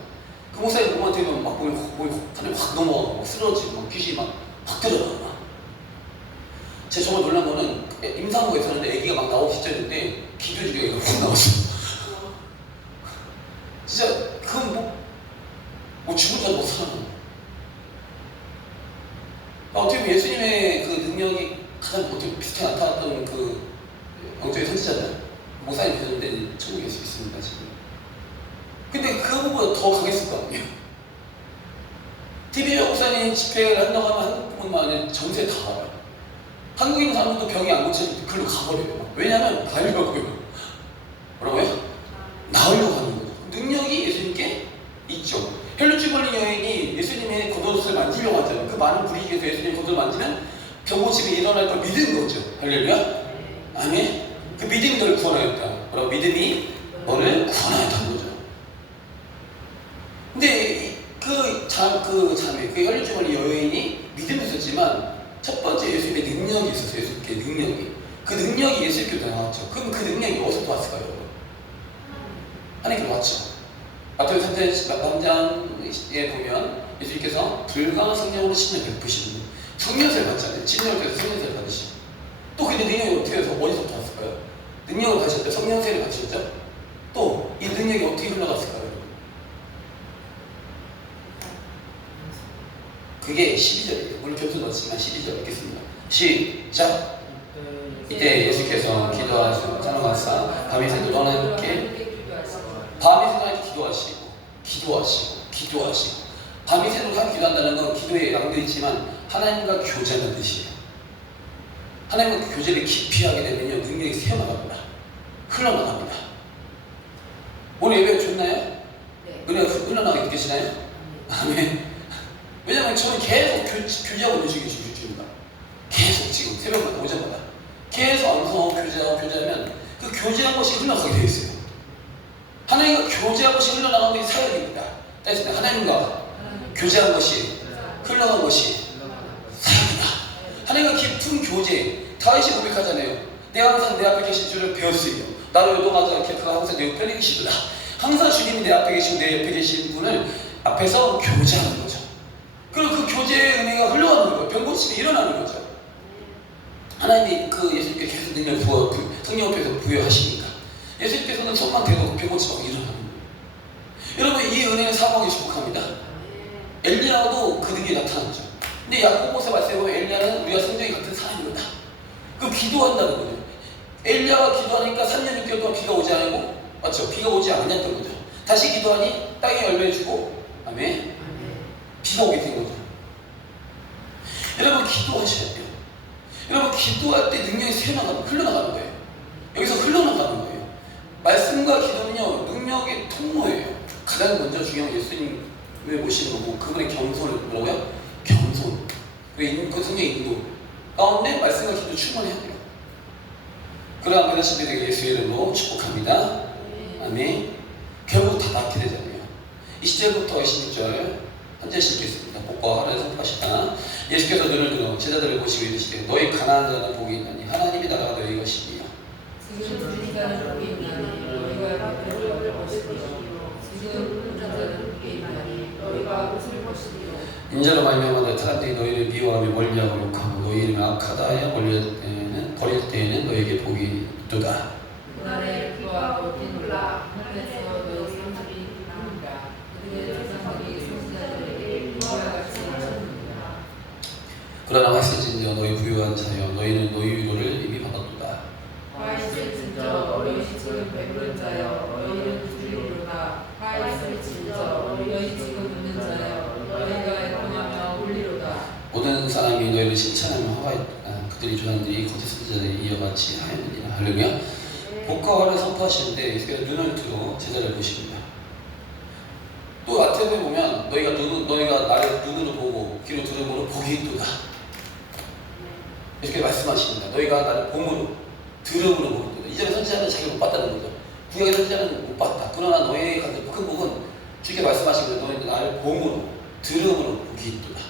그 목사님 몸만 대면 막 몸이 확 넘어가고 막 쓰러지고 막 귀신이 확 들어가고 막. 제가 정말 놀란 거는 임산부가 있었는데 아기가 막 나오기 시작했는데 기도주기가 애가 확 나왔어요. 진짜 그건 뭐 죽은 자도 못 살아나는 거예요. 어떻게 보면 예수님의 그 능력이 가장 어떻게 비슷하게 나타났던 그 영적인 선지자들 목사님 되셨는데 천국에 예수 있습니다 지금. 근데 그거보다 더 강했을 거 아니에요. TV 목사님 집회를 한다고 하면 한국뿐만 아니라 전세 다 가요. 한국에 있는 사람들도 병이 안 고쳐지면 글로 가버려요. 왜냐하면 나으려고요. 뭐라고요? 나으려고 하는 거죠. 능력이 예수님께 있죠. 혈루증 걸린 여인이 예수님의 겉옷을 만지려고 하잖아요. 그 많은 분위기에서 예수님의 겉옷을 만지면 병고침이 일어날 걸 믿은 거죠. 할렐루야. 아멘. 그 믿음이 너를 구원하였다. 뭐라고? 믿음이 너를 구원하였다는 거죠. 근데 그 자매, 그 혈루증 걸린 여인이 믿음이 있었지만 첫 번째 예수님의 능력이 있었어요. 예수님께 능력이. 그 능력이 예수님께 나왔죠. 그럼 그 능력이 어디서 왔을까요, 여러분? 하나님께 왔죠. 마태복음 3장에 보면 예수님께서 불과 성령으로 신령 베푸시는 성령세를 받잖아요. 침례를 성령세를 받으시고 또 근데 능력이 어떻게 해서 어디서부터 왔을까요? 능력을 받으셨죠. 성령세를 받으셨죠. 또 이 능력이 어떻게 흘러갔을까요? 그게 12절이에요. 물론 겹쳐 넣었지만 12절 읽겠습니다. 시작. 이때 예수께서 기도하시고 찬송하사 밤이 새도록 하나님께 밤이 새도록 기도하시고 밤이 새도록 하나님 기도한다는 건 기도의 양도 있지만 하나님과 교제하는 뜻이에요. 하나님과 교제를 깊이 하게 되면요 능력이 새어나갑니다. 흘러나갑니다. 오늘 예배 좋나요? 네. 은혜가 흘러나가게 느끼시나요? 아멘. 왜냐하면 저는 계속 교제하고 있는 중입니다. 계속 지금 새벽마다 오전마다 계속 암송하고 교제하면 그 교제한 것이 흘러나가게 되어 있어요. 하나님과 교제한 것이 흘러나가는 것이 사역입니다. 따지면 하나님과 교제한 것이 흘러간 것이 사역이다. 하나님과 깊은 교제. 다윗이 고백하잖아요. 내가 항상 내 앞에 계신 줄을 배웠으며 나를 요동하지 않게 그가 항상 내 옆에 계시도다. 항상 주님이 내 앞에 계시고 내 옆에 계신 분을 앞에서 교제하는 거죠. 그리고 그 교제의 은혜가 흘러가는 거예요. 병고침이 일어나는 거죠. 하나님이 그 예수님께 계속 능력을 성령께서 부여하시니까 예수님께서는 손만 대고 병고침하고 일어나는 거예요. 여러분 이 은혜는 사모하기 축복합니다. 엘리야도 그 능력이 나타났죠. 근데 야고보서 말씀에 보면 엘리야는 우리가 성경이 같은 사람이다. 그럼 기도한다는 거예요. 엘리야가 기도하니까 3년 6개월 동안 비가 오지 않고 맞죠? 비가 오지 않았던 거죠. 다시 기도하니 땅에 열매 주고 아멘. 비가 오게 된 거죠. 여러분 기도하셔야 돼요. 여러분 기도할 때 능력이 흘러나가는 거예요. 여기서 흘러나가는 거예요. 말씀과 기도는요 능력의 통로예요. 가장 먼저 중요한 예수님을 모시는 거고 그분의 겸손을 뭐라고요? 겸손. 그 성령의 인도 가운데 말씀과 기도 충만해야 돼요. 그러한 변하신 되게 예수의 이름으로 축복합니다. 아멘. 결국 다 낫게 되잖아요. 20절부터 26절 한 절씩 읽겠습니다. 복과 하나를 선포하시다. 예수께서 눈을 들어 제자들을 보시고 이르시되 너희 가난한 자는 복이 있나니 하나님의 나라가 너희 것이니라. 지금 주님 자는 복이 있나니 너희가 배를 것이니요 지금 굶는 자는 복이 있나니 너희가 웃을 것이니요 인자로 말미암아 사람들이 너희를 미워하며 멀리하고 욕하고 너희 이름을 악하다 하여 버릴 때에는 너희에게 복이 있도다. 그날에 그와 어디 놀라 하늘에서 너희 상급이 나오리라. 그들의 조상들이 선지자들에게 그와 같이 하셨느니라. 그러나 화이센진저 너희 부유한 자여 너희는 너희 위로를 이미 받았도다. 화이센진저 너희 지금 배부른 자여 너희는 주리로다. 화이센진저 너희 지금 웃는 자여 너희가 애통하며 울리로다. 모든 사람이 너희를 칭찬하며 그들이 조상들이 거짓 선지자들이 이와 같이 하였느니라. 할렐루야. 복과 화를 선포하시는데 예수께서 눈을 들어 제자를 보십니다. 또 마태복음에 보면 너희가 나를 눈으로 보고 귀로 들음으로 복이 있도다. 이렇게 말씀하십니다. 너희가 나를 봄으로 들음으로 복이 있도다. 이전에 선지자는 자기가 못 봤다는 거죠. 구약의 선지자는 못 봤다. 그러나 너희의 큰 복은 주께 말씀하시거든요. 너희는 나를 봄으로 들음으로 복이 있도다.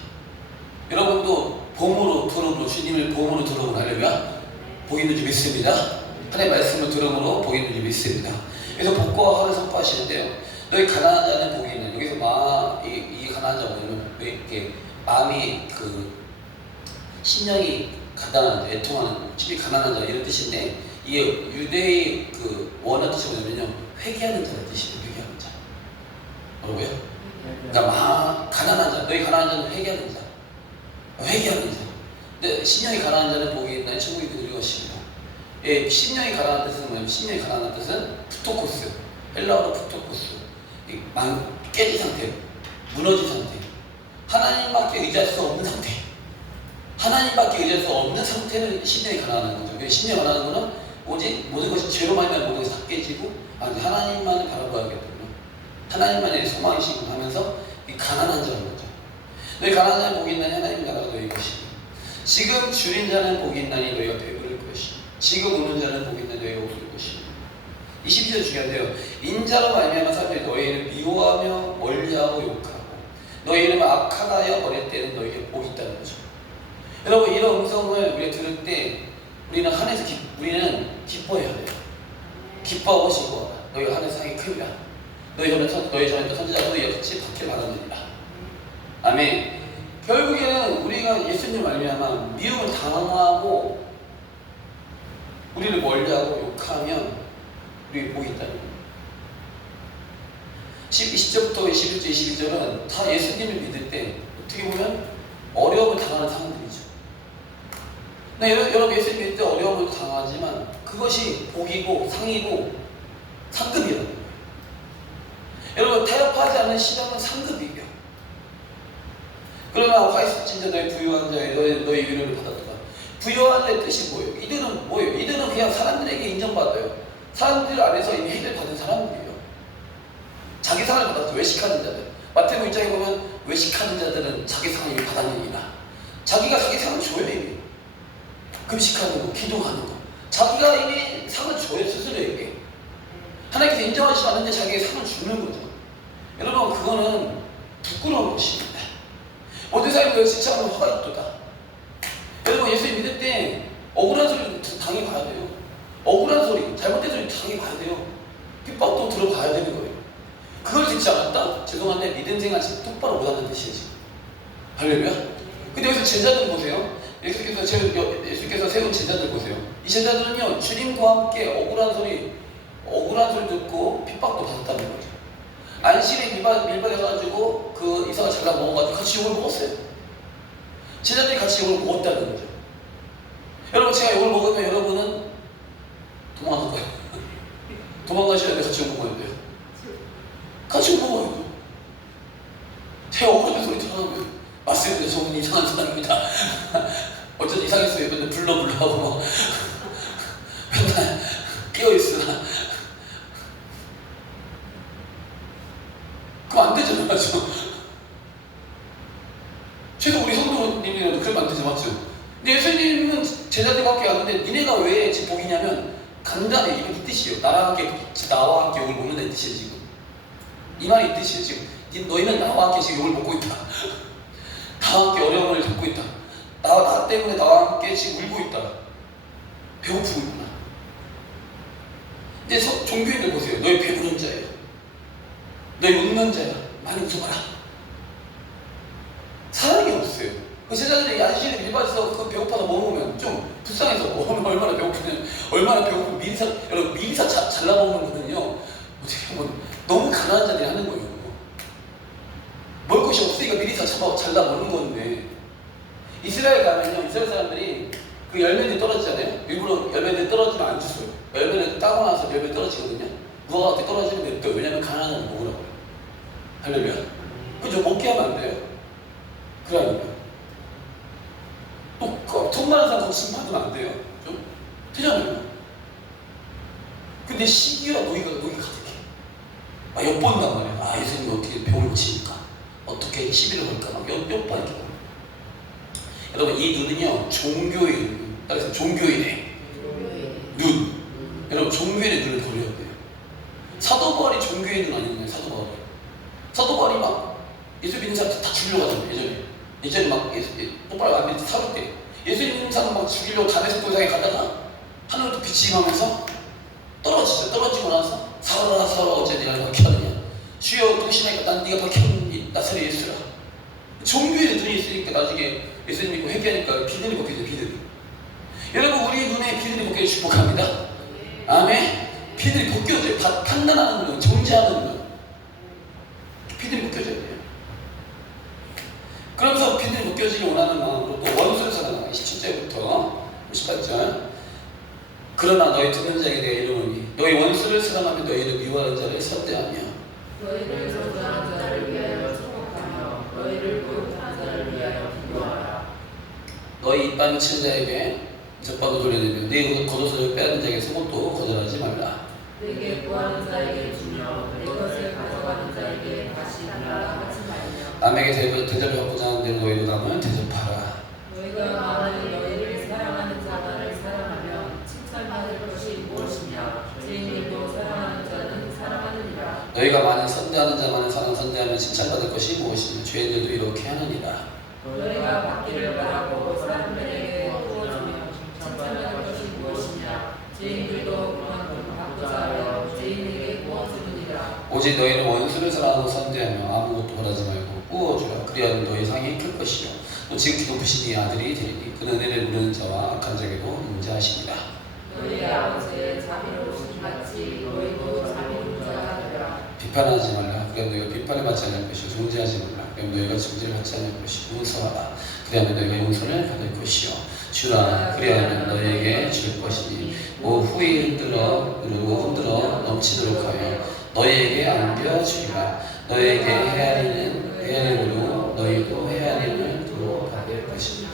여러분도 봄으로 들음으로 주님을 봄으로 들음으로 할렐루야. 복이 있는지 믿습니다. 하나님의 말씀을 들음으로 복이 있는지 믿습니다. 그래서 복과 화를 선포하시는데요. 너희 가난한 자는 복이 있는. 여기서 이 가난한 자는 왜 이렇게 마음이 심령이 가난한 자, 애통하는 집이 가난한 자 이런 뜻인데 이게 유대의 원어 뜻이 뭐냐면요 회개하는 자의 뜻이에요. 회개하는 자. 뭐라고요? 그러니까 가난한 자, 너희 가난한 자는 회개하는 자. 회개하는 자. 근데 심령이 가난한 자는 복이 있나니 천국이 그들의 것입니다. 예, 심령이 가난한 뜻은 뭐냐면 심령이 가난한 뜻은 푸토코스, 헬라어로 푸토코스, 깨진 상태, 무너진 상태, 하나님밖에 의지할 수 없는 상태, 하나님밖에 의지할 수 없는 상태는 심령이 가난한 거죠. 심령이 가난한 거는 오직 모든 것이 죄로 말미암아 모든 것이 다 깨지고 하나님만을 바라보게 되거든요. 하나님만의 소망이시고 하면서 이 가난한 자는 거죠. 너희 가난한 자는 복이 있나니 하나님의 나라가 너희 것이니 지금 줄인 자는 복이 있나니 너희가 배부를 것이니 지금 우는 자는 복이 있나니 너희가 웃을 것이니 22절 중요한데요. 인자로 말미암아 사람들이 너희를 미워하며 멀리하고 욕하고 너희 이름을 악하다 하여 버릴 때는 너희에게 복이 있다는 거죠. 여러분 이런 음성을 우리가 들을 때 우리는 하늘에서 우리는 기뻐해야 돼요. 기뻐하고 싶어. 너희가 하늘에서 상이 큽니다. 너희 전에 또 선지자도 역시 받길 바라느니라. 아멘. 결국에는 우리가 예수님 말미암아 미움을 당하고 우리를 멀리하고 욕하면 우리에게 복이 있다는 거예요. 20절부터 21절, 22절은 다 예수님을 믿을 때 어떻게 보면 어려움을 당하는 사람들이죠. 여러분 예수님 믿을 때 어려움을 당하지만 그것이 복이고 상이고 상급이라는 거예요. 여러분 타협하지 않는 시장은 상급이에요. 그러나 화이트 진짜 너희 부유한 자에 너희 위로를 받았다. 부유한 자의 뜻이 뭐예요? 이들은 뭐예요? 이들은 그냥 사람들에게 인정받아요. 사람들 안에서 이미 해를 받은 사람들이에요. 자기 상을 받았죠. 외식하는 자들. 마태복음 1장에 보면 외식하는 자들은 자기 상을 이미 받았느니라. 자기가 자기 상을 줘요. 이미 금식하는 거, 기도하는 거, 자기가 이미 상을 줘요. 스스로에게. 하나님께서 인정하시지 않는데 자기에게 상을 주는 거죠. 여러분 그거는 부끄러운 것입니다. 모든 사람이 그걸 지체하면 화가 있도다. 여러분 예수님 믿을 때 억울한 소리 당해봐야 돼요. 억울한 소리, 잘못된 소리 당해봐야 돼요. 핍박도 들어봐야 되는 거예요. 그걸 듣지 않았다? 죄송한데 믿음 생활 똑바로 못하는 뜻이에요 지금. 할렐루야. 근데 여기서 제자들 보세요. 예수께서 세운 제자들 보세요. 이 제자들은요 주님과 함께 억울한 소리 듣고 핍박도 받았다는 거죠. 안식에 밀반에 가가지고 그 이사가 잘라 먹어가지고 같이 욕을 먹었어요. 제자들이 같이 욕을 먹었다는 거죠. 여러분 제가 욕을 먹으면 여러분은 도망가는 거예요. 도망가셔야 돼. 같이 욕 먹어야 돼요. 같이 욕 먹어야 돼요. 제가 억울한 소리 들어가면 맞습니다. 저는 이상한 사람입니다. 어쩐 이상했어요. 맨날 불러 하고 막 맨날 깨어있으나 그럼 안 되잖아요. 최소 우리 성도님이라도 그러면 안 되죠. 맞죠? 근데 예수님은 제자들밖에 안 하는데 니네가 왜 지금 복이냐면 간단해. 이게 이 뜻이에요. 나와 함께 욕을 먹는다는 뜻이에요. 지금 이 말이 이 뜻이에요. 지금 너희는 나와 함께 지금 욕을 먹고 있다. 나와 함께 어려움을 겪고 있다. 나 때문에 나와 함께 지금 울고 있다. 배고프고 있구나. 근데 종교인들 보세요. 너희 배부른 자예요. 너희 웃는 자야. 많이 웃어봐라. 사랑이 없어요. 그 제자들이 안식일에 밀밭에서 그 배고파서 먹으면 좀 불쌍해서 얼마나 배고프면 미리사 잘라 먹는 거는요. 어떻게 보면 너무 가난한 자들이 하는 거예요. 먹을 것이 없으니까 미리사 잘라 먹는 건데 이스라엘 가면요. 이스라엘 사람들이 그 열매들이 떨어지잖아요. 일부러 열매들이 떨어지면 안 주어요. 열매를 따고 나서 열매 떨어지거든요. 무화과 같은 떨어지면 냅둬요. 왜냐면 가난한 사람 먹으라고요. 할렐루야. 그죠? 먹게 하면 안 돼요. 그러니까 또 돈 많은 사람 거침 받으면 안 돼요. 좀 되잖아요. 근데 시기와 노이가 가득해. 엿본단 말이야. 예수님이 어떻게 병을 고치니까 어떻게 시비를 걸까 막 엿보니까. 여러분 이 눈은요 종교의 눈. 따라서 종교인의 눈. 여러분 종교인의 눈을 버려야 돼요. 사도 바울이 종교의 눈 아니었나요? 사도 바울이 막 예수 믿는 사람 다 죽이려고 하잖아요. 예전에 막 똑바로 안 믿는 사도 때 예수 믿는 사람 막 죽이려고 다메섹 도상에 가다가 하늘부터 빛이 임하면서 떨어지죠. 떨어지고 나서 사울아 어째 내가 박혀 하느냐. 주여 도시나니까 난 네가 박혀는 나사렛 예수라. 종교의 눈이 있으니까 나중에 예수님 믿고 회개하니까 비늘이 벗겨져요. 비늘이. 여러분 우리 눈에 비늘이 벗겨져 축복합니다. 아멘. 비늘이 벗겨져요. 판단하는 눈, 정죄하는 눈. 비늘이 벗겨져야 돼요. 그러면서 비늘이 벗겨지기 원하는 마음으로 또 원수를 사랑하라. 17절부터 18절. 그러나 너희 듣는 자에게 내가 이르노니 너희 원수를 사랑하면 너희를 미워하는 자를 선대하며 너희를 저주하는 자를 위하여 축복하며 너희를 모욕하는 자를 위하여 기도하라. 너희 이빨을 친 자에게 젖밥을 돌려내며 네 겉옷을 빼앗는 자에게 속옷도 거절하지 말라. 내게 구하는 자에게 주며 내 것을 가져가는 자에게 다시 달라고 하지 말며 남에게 대접을 받고자 하는데 너희도 남을 대접하라. 너희가 많은 너희를 사랑하는 자만을 사랑하면 칭찬받을 것이 무엇이냐. 죄인들도 사랑하는 자는 사랑하느니라. 너희가 많은 선대하는 자만을 선대하면 칭찬받을 것이 무엇이냐. 죄인들도 이렇게 하느니라. 너희가 받기를 바라고 사람들에게 부어주며 칭찬받는 것이 무엇이냐? 죄인들도 그만큼 받고자 하여 죄인에게 부어주느니라. 오직 너희는 원수를 사랑하고 선대하며 아무것도 바라지 말고 꾸어주라. 그리하면 너희 상이 클 것이요 또 지극히 높으신 이 아들이 되리니 그는 은혜를 모르는 자와 악한 자에게도 인자하시니라. 너희 아버지의 자비로우신 같이 너희도 자비로운 자가 되라. 비판하지 말라. 그리하면 너희가 비판을 받지 않을 것이요 정죄하지 말라. 그리하면 너희가 정죄를 받지 않을 것이요 용서하라. 그리하면 너희가 용서를 받을 것이요 주라. 그리하면 너희에게 줄 것이니 후히 흔들어 넘치도록 하여 너희에게 안겨주리라. 너희에게 헤아리는 헤아림으로 너희도 헤아림을 또 받을 것이니라.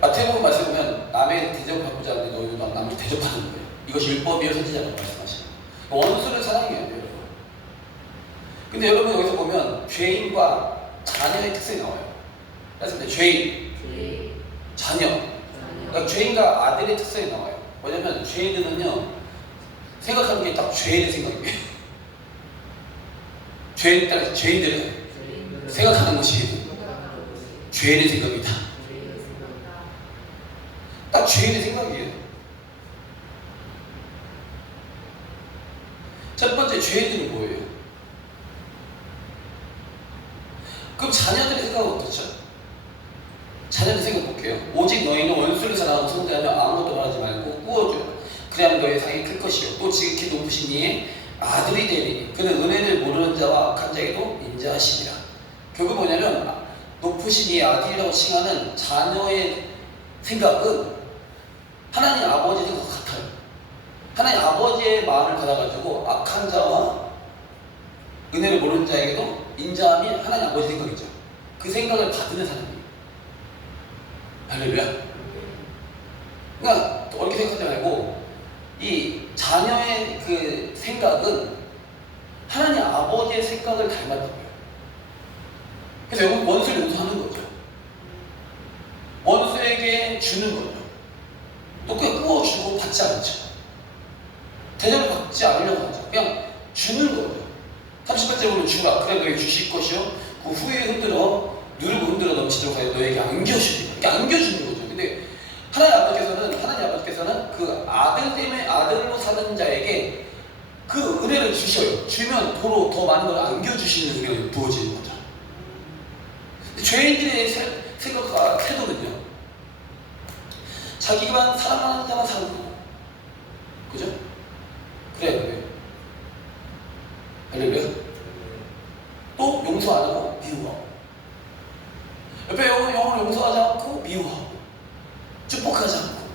마태복음 말씀 보면 남의 대접받고자 하는데 너희도 남을 대접하는 거예요. 이것이 율법이요 선지자라고 말씀하시는 거예요. 원수를 사랑해야 돼요, 여러분. 근데 여러분 여기서 보면 죄인과 자녀의 특성이 나와요. 그래서 죄인, 자녀. 그러니까 죄인과 아들의 특성이 나와요. 뭐냐면 죄인들은요 생각하는 게 딱 죄인의 생각이에요. 죄인들은 생각하는 것이 죄인의 생각이다. 딱 죄인의 생각이에요. 첫 번째 죄인들은 뭐예요? 그럼 자녀들의 생각은 어떻죠? 자녀들 생각 볼게요. 오직 너희는 원수를 사랑하고 선대하며 아무것도 말하지 말고 꾸어주라. 그래야만 너희 상이 클 것이요 또 지극히 높으신 이의 아들이 되리니 그는 은혜를 모르는 자와 악한 자에게도 인자하시니라. 결국 뭐냐면 높으신 이의 아들이라고 칭하는 자녀의 생각은 하나님 아버지의 생각과 같아요. 하나님 아버지의 마음을 받아가지고 악한 자와 은혜를 모르는 자에게도 인자함이 하나님 아버지 생각이죠. 그 생각을 받는 사람이에요. 할렐루야. 그러니까 어렵게 생각하지 말고 이 자녀의 그 생각은 하나님 아버지의 생각을 닮았다는 거예요. 그래서 여러분 원수를 용서하는 거죠. 원수에게 주는 거죠. 또 그냥 꾸어주고 받지 않죠. 대접을 받지 않으려고 하죠. 그냥 주는 거죠. 30번째 보면 주라. 그래 너에게 주실 것이요 그 후에 흔들어 넘치도록 하여 너에게 안겨주리라. 이렇게 안겨주는 거죠. 근데 하나님 아버지께서는 그 아들 때문에 아들로 사는 자에게 그 은혜를 주셔요. 주면 도로 더 많은 걸 안겨주시는 은혜가 부어지는 거죠. 죄인들의 생각과 태도는요, 자기만 사랑하는 자만 사는 거예요. 그죠? 그래요. 할렐루야. 또 용서 안 하고 미워하고, 옆에 영혼을 용서하지 않고 미워하고, 축복하지 않고,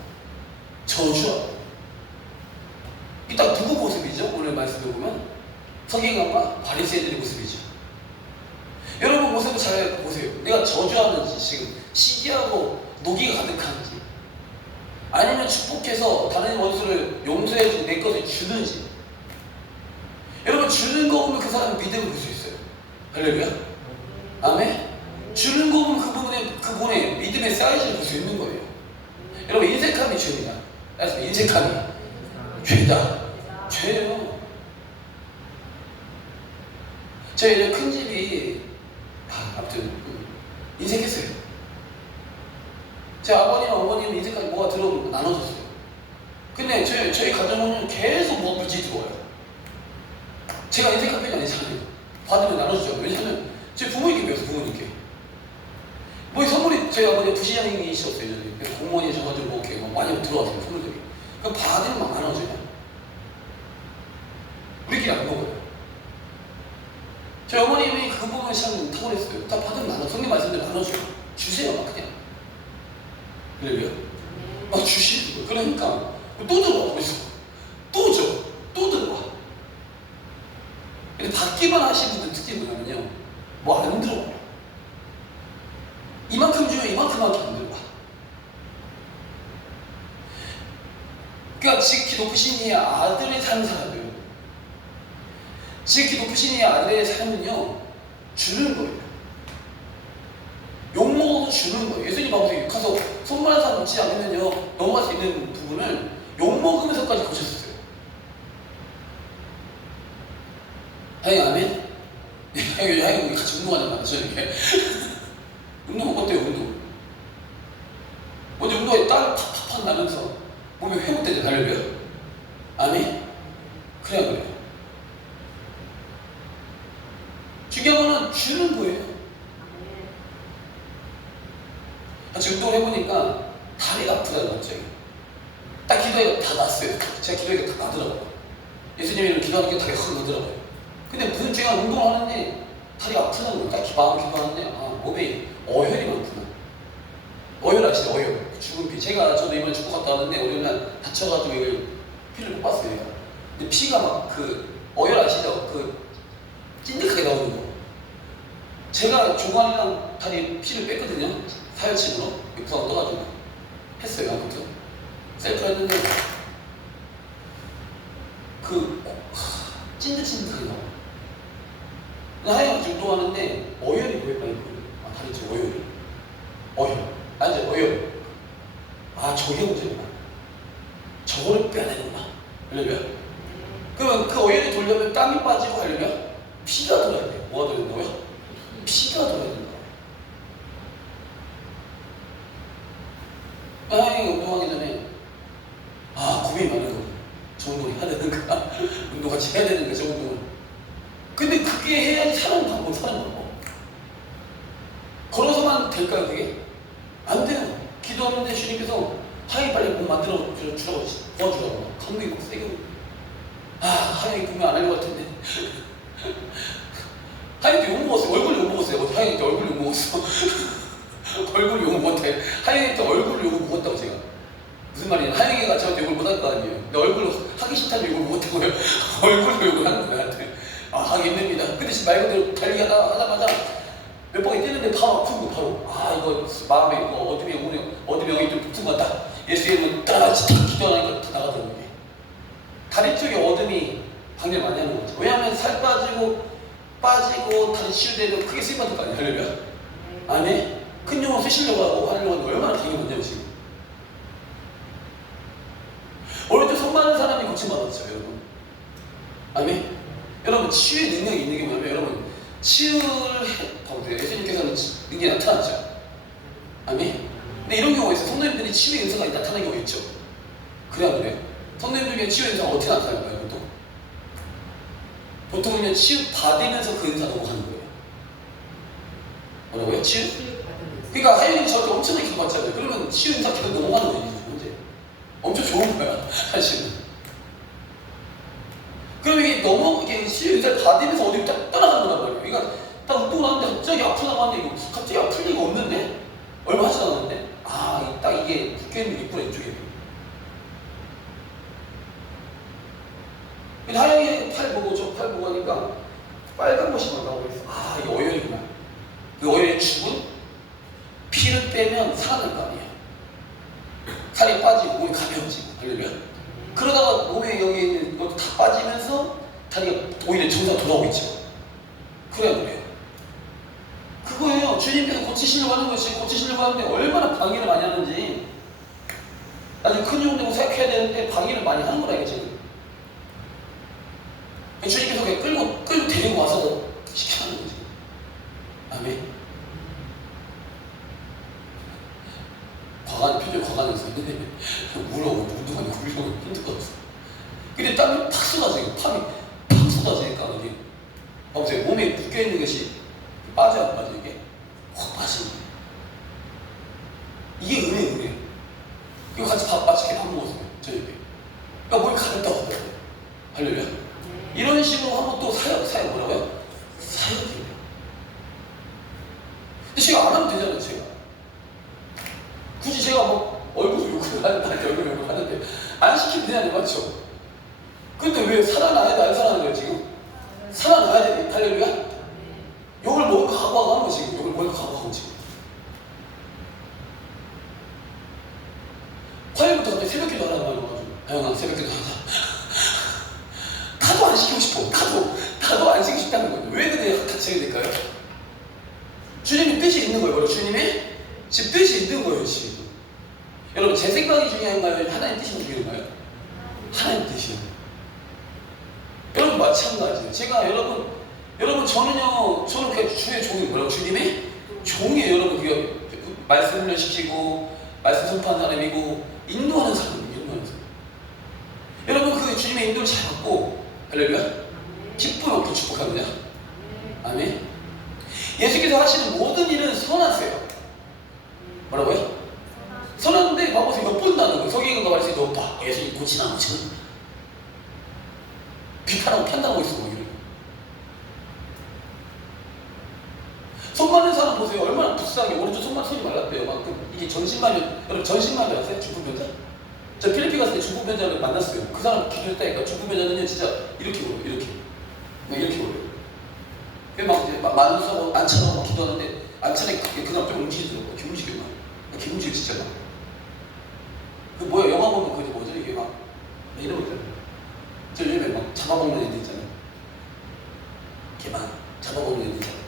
저주하고. 이 딱 누구 모습이죠? 오늘 말씀을 보면 서기관과 바리새인들의 모습이죠. 여러분 모습을 잘 보세요. 내가 저주하는지 지금 시기하고 노기가 가득한지, 아니면 축복해서 다른 원수를 용서해주고 내 것을 주는지. 여러분 주는 거 보면 그 사람의 믿음을 볼 수 있어요. 할렐루야. 아멘. 주는 거 보면 그분의 믿음의 사이즈를 볼 수 있는 거예요. 여러분 인색함이 죄입니다. 그래서 인색함이 죄다. 죄예요. 제 예전 큰 집이 아무튼 인색했어요. 제 아버님, 어머님 인생까지 뭐가 들어오고 나눠줬어요. 근데 저희 가정은 계속 뭐가 물질이 들어와요. 제가 인생한 편이 아니잖아요. 받으면 나눠주죠. 왜냐하면 제 부모님께 배웠어요. 부모님께. 뭐 선물이 저희 아버지가 부시장이셨어요. 그래서 공무원이셔가지고 뭐 이렇게 많이 들어왔어요. 선물들이. 그럼 받으면 막 나눠줘요. 우리끼리 안 먹어요. 저희 어머님이 그 부분을 참 탁월했어요. 다 받으면 나눠. 성경 말씀대로 나눠줘요. 주세요. 막 그냥. 그래요? 막 주시는 거예요. 그러니까 또 들어와. 어디서? 또 줘. 또 들어와. 근데 받기만 하시는 분들 특징이 뭐냐면요, 뭐 안 들어와요. 이만큼 주면 이만큼밖에 안 들어와. 그러니까 지극히 높으신 이의 아들의 삶을 살아요. 지극히 높으신 이의 아들의 삶은요, 주는 거예요. 욕먹어도 주는 거예요. 예수님 방송에 가서 손만 사 놓지 않으면요, 넘어갈 수 있는 부분을 욕먹으면서까지 거셨어요. 하여간 아멘? 하여간 같이 운동하는 거 아니죠, 이렇게? 운동은 어때요? 때 할렐루야. 아멘. 그래야 그래요. 중요한 거는 주는 거예요. 같이 운동을 해보니까 다리가 아프다는 갑자기. 딱 기도가 다 났어요. 제가 기도가 다 나더라고요. 예수님이 기도하는 게 다리가 확 나더라고요. 근데 무슨 제가 운동을 하는데 다리가 아프다는 거예요. 딱 마음 기도하는데 몸에 어혈이 많구나. 어혈 아시죠? 어혈. 죽은 피. 저도 이번에 축구 갔다 왔는데 어혈날 다쳐가지고 이걸 피를 못 봤어요. 근데 피가 막 어혈 아시죠? 찐득하게 나오는 거. 제가 조관이랑 다리 피를 뺐거든요. 사혈침으로 부상 떠가지고 했어요. 아무튼 셀프를 했는데 찐득찐득하게 나와. 하얀 운동하는데 어혈이 보여요. 다리 쪽 어혈. 아니죠, 어혈. 저게 문제구나. 저거를 빼야 되는구나. 그러면 그러면 그 어혈이 돌려면 땀이 빠지고 하려면 피가 돌아야 돼요. 뭐가 돌아야 된다고요? 피가 돌아야 된다. 하얀이 운동하기 전에 고민이 많은 거. 저 운동 해야 되는가? 운동 같이 해야 되는가? 저 운동을. 근데 그게 해야지 사는 방법. 걸어서만 될까요, 그게? 안 돼요. 기도하는데 주님께서 하얀이 빨리 몸 만들어 주라고 도와주라고. 감독이 막 세게. 하얀이 보면 안 할 것 같은데. 하얀이 욕 먹었어요. 얼굴 욕 먹었어요. 하얀이 때 얼굴 욕 먹었어. 얼굴 욕 못해. 하얀이 때 얼굴 욕 먹었다고 제가. 무슨 말이냐? 하얀이가 저한테 욕을 못할 거 아니에요. 근데 얼굴 하기 싫다는 욕을 못하고요. 얼굴로 욕을 하는 거야, 나한테. 하기 힘듭니다. 근데 지금 말 그대로 달리하자마자 몇 번이 뛰는데 바로 아픈 거, 바로. 이거 마음에 어둠이 여기 좀 붙은 것 같다. 예수 이름은 따라같이 탁 기도하니까 다 나가더라고요. 다리 쪽에 어둠이 방해를 많이 하는 거죠. 왜냐하면 살 빠지고 다리 치유되면 크게 쓰임받을 거 아니에요. 할렐루야. 아멘. 큰 용어 쓰시려고 하려고 하는데 얼마나 되게 많냐고 지금. 오늘도 손 많은 사람이 고침받았죠, 여러분. 아멘. 여러분 치유의 능력이 있는 게 뭐냐면 여러분 치유를 봐보세요. 예수님께서는 능력이 나타났죠. 아멘. 근데 이런 경우가 있어요. 성도님들이 치유의 은사가 나타나는 경우가 있죠. 그래야 그래요? 성도님들 중에 치유의 은사가 어떻게 나타날까요? 보통은 치유 받으면서 그 은사 넘어가는 거예요. 뭐라고요? 치유? 그러니까 하연이 저한테 엄청나게 기도받잖아요. 그러면 치유 은사 계속 넘어가는 거예요. 문제. 엄청 좋은 거야, 사실은. 그럼 이게 치유 은사를 받으면서 어디 딱 떠나가는 거란 말이에요. 그러니까 딱 운동을 하는데 갑자기 아프다고 하는데 이거 갑자기 아플 리가 없는데? 얼마 하지도 않았는데? 딱 이게 묶여있는 게 있구나, 이쪽에. 하영이 팔 보고 하니까 빨간 것이 나온다고 그랬어. 이게 어혈이구나. 그 어혈의 죽은 피를 빼면 살아날 거 아니에요. 살이 빠지고 몸이 가벼워지고 하려면 그러다가 몸에 여기 있는 것도 다 빠지면서 다리가 오히려 정상 돌아오고 있죠. 그래요. 그거예요. 주님께서 고치시려고 하는 것이 고치시려고 하는데 얼마나 방해를 많이 하는지 나중에 큰 용되고 생각해야 되는데 방해를 많이 하는 거라 이게 지금. 주님께서 그냥 끌고 데리고 와서 시켜하는 거지. 아멘. 표정 과간해서 운동하니 굴려고 힘들었어. 근데 땀이 팍 쏟아지고 팍 쏟아지니까 이게 봐보세요. 몸에 묶여있는 것이 빠져 안 빠져 이게? 확 빠지는 거예요. 이게 은혜예요. 이거 같이 맛있게 밥 먹었어요. 저녁에. 그러니까 몸이 가볍다고 하더라고요. 할렐루야. 이런 식으로 하면 또 사역 뭐라고요? 사역이에요. 근데 제가 안 하면 되잖아요, 제가. 굳이 제가 얼굴 욕을 하는데, 얼굴 욕을 하는데, 안 시키면 되냐는 맞죠? 근데 왜 살아나야 돼, 안 살아나는 거예요, 지금? 살아나야 돼, 할렐루야? 욕을 먹을 거 각오하고 하는 거 지금. 욕을 먹을 거 각오하고 지금. 화요일부터 갑자기 새벽 기도 하라고 하셔가지고, 하영아, 새벽 기도 하자. 다도 안 시키고 싶어. 다도 안 시키고 싶다는 거예요. 왜 그래 같이 해야 될까요? 주님의 뜻이 있는 거예요. 주님의 지금 뜻이 있는 거예요. 지금. 여러분 제 생각이 중요한가요? 하나님 뜻이 중요한가요? 하나님 뜻이요. 여러분 마찬가지예요. 제가 여러분 저는 그냥 주의 종이 뭐라고? 주님의 종이에요. 여러분 그게 말씀 훈련시키고 말씀 선포하는 사람이고 인도하는 사람이에요. 인도하는 사람. 기도의 인도를 잘 받고 할렐루야 기쁨 없게 축복하느냐. 아멘. 예수께서 하시는 모든 일은 선하세요. 뭐라고요? 선한데 봐보세요. 몇 번 나는 거예요. 성경에 말했어요. 너 봐. 예수님 고치나 안 고치나? 비판하고 판단하고 있어. 뭐 이런. 손 많은 사람 보세요. 얼마나 불쌍해. 오른쪽 손만 손이 말랐대요. 막 이게 전신마비. 여러분 전신마비 아세요? 중풍변자? 저 필리핀 갔을 때 중풍변자를 만났어요. 그 사람 기도했다니까. 중풍변자는요 진짜 이렇게 걸어요. 이렇게. 막 이렇게 걸어요. 막 이제 만수하고 안차고 막 기도하는데 안차니까 그냥 좀 움직이더라고. 기움직여 막. 기움직여 진짜 막. 그 뭐야 영화 보면 그게 뭐죠? 이게 막 이런 거 있잖아요. 저 요즘에 막 잡아먹는 애들 있잖아요. 이렇게 막 잡아먹는 애들 있잖아요.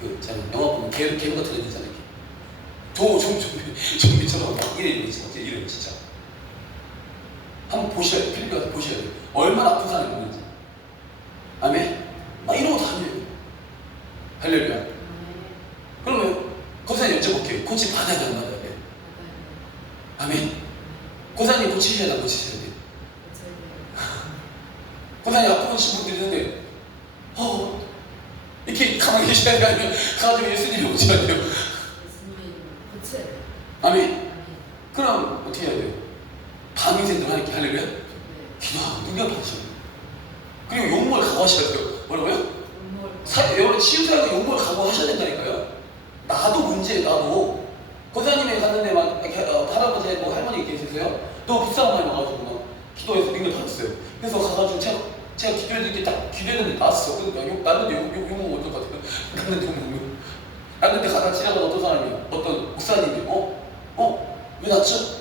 그 영화 보면 개름 같은 애들 있잖아요. 좀비처럼 막 이래 진짜 이래 진짜. 한번 보셔야 돼. 필리핀 가서 보셔야 돼. 얼마나 아픈 사람이 있는지. 아멘. 막 이러고 다녀요. 할렐루야. 그러면 고사님 여쭤볼게요. 고치 받아야 안 받아야 돼? 아멘. 고사님 고치셔야 돼, 고치셔야 돼. 고사님 아프고 계신 분들이 있는데 이렇게 가만히 계셔야 돼? 아니면 가가지고 예수님이 고쳐야 돼요? 아멘. 그럼 어떻게 해야 돼요? 방위생들 하니까 할렐루야? 기도하고 능력하셔야 돼요. 그리고 용모를 각오하셔야 돼요. 뭐라고요? 여러분 치유사역은 용모를 각오하셔야 된다니까요. 나도 문제예요. 나도 권사님에 갔는데 막 할아버지 뭐 할머니 계세요. 또 비싼 말이 와가지고 막 기도해서 능력 받았어요. 그래서 가가지고 제가 기도해줄 때 딱 기도했는데 나왔어. 근데 났는데 욕먹으면 어떨 것 같아요? 났는데 가다 지나가다 어떤 사람이 어떤 목사님이 왜 났죠?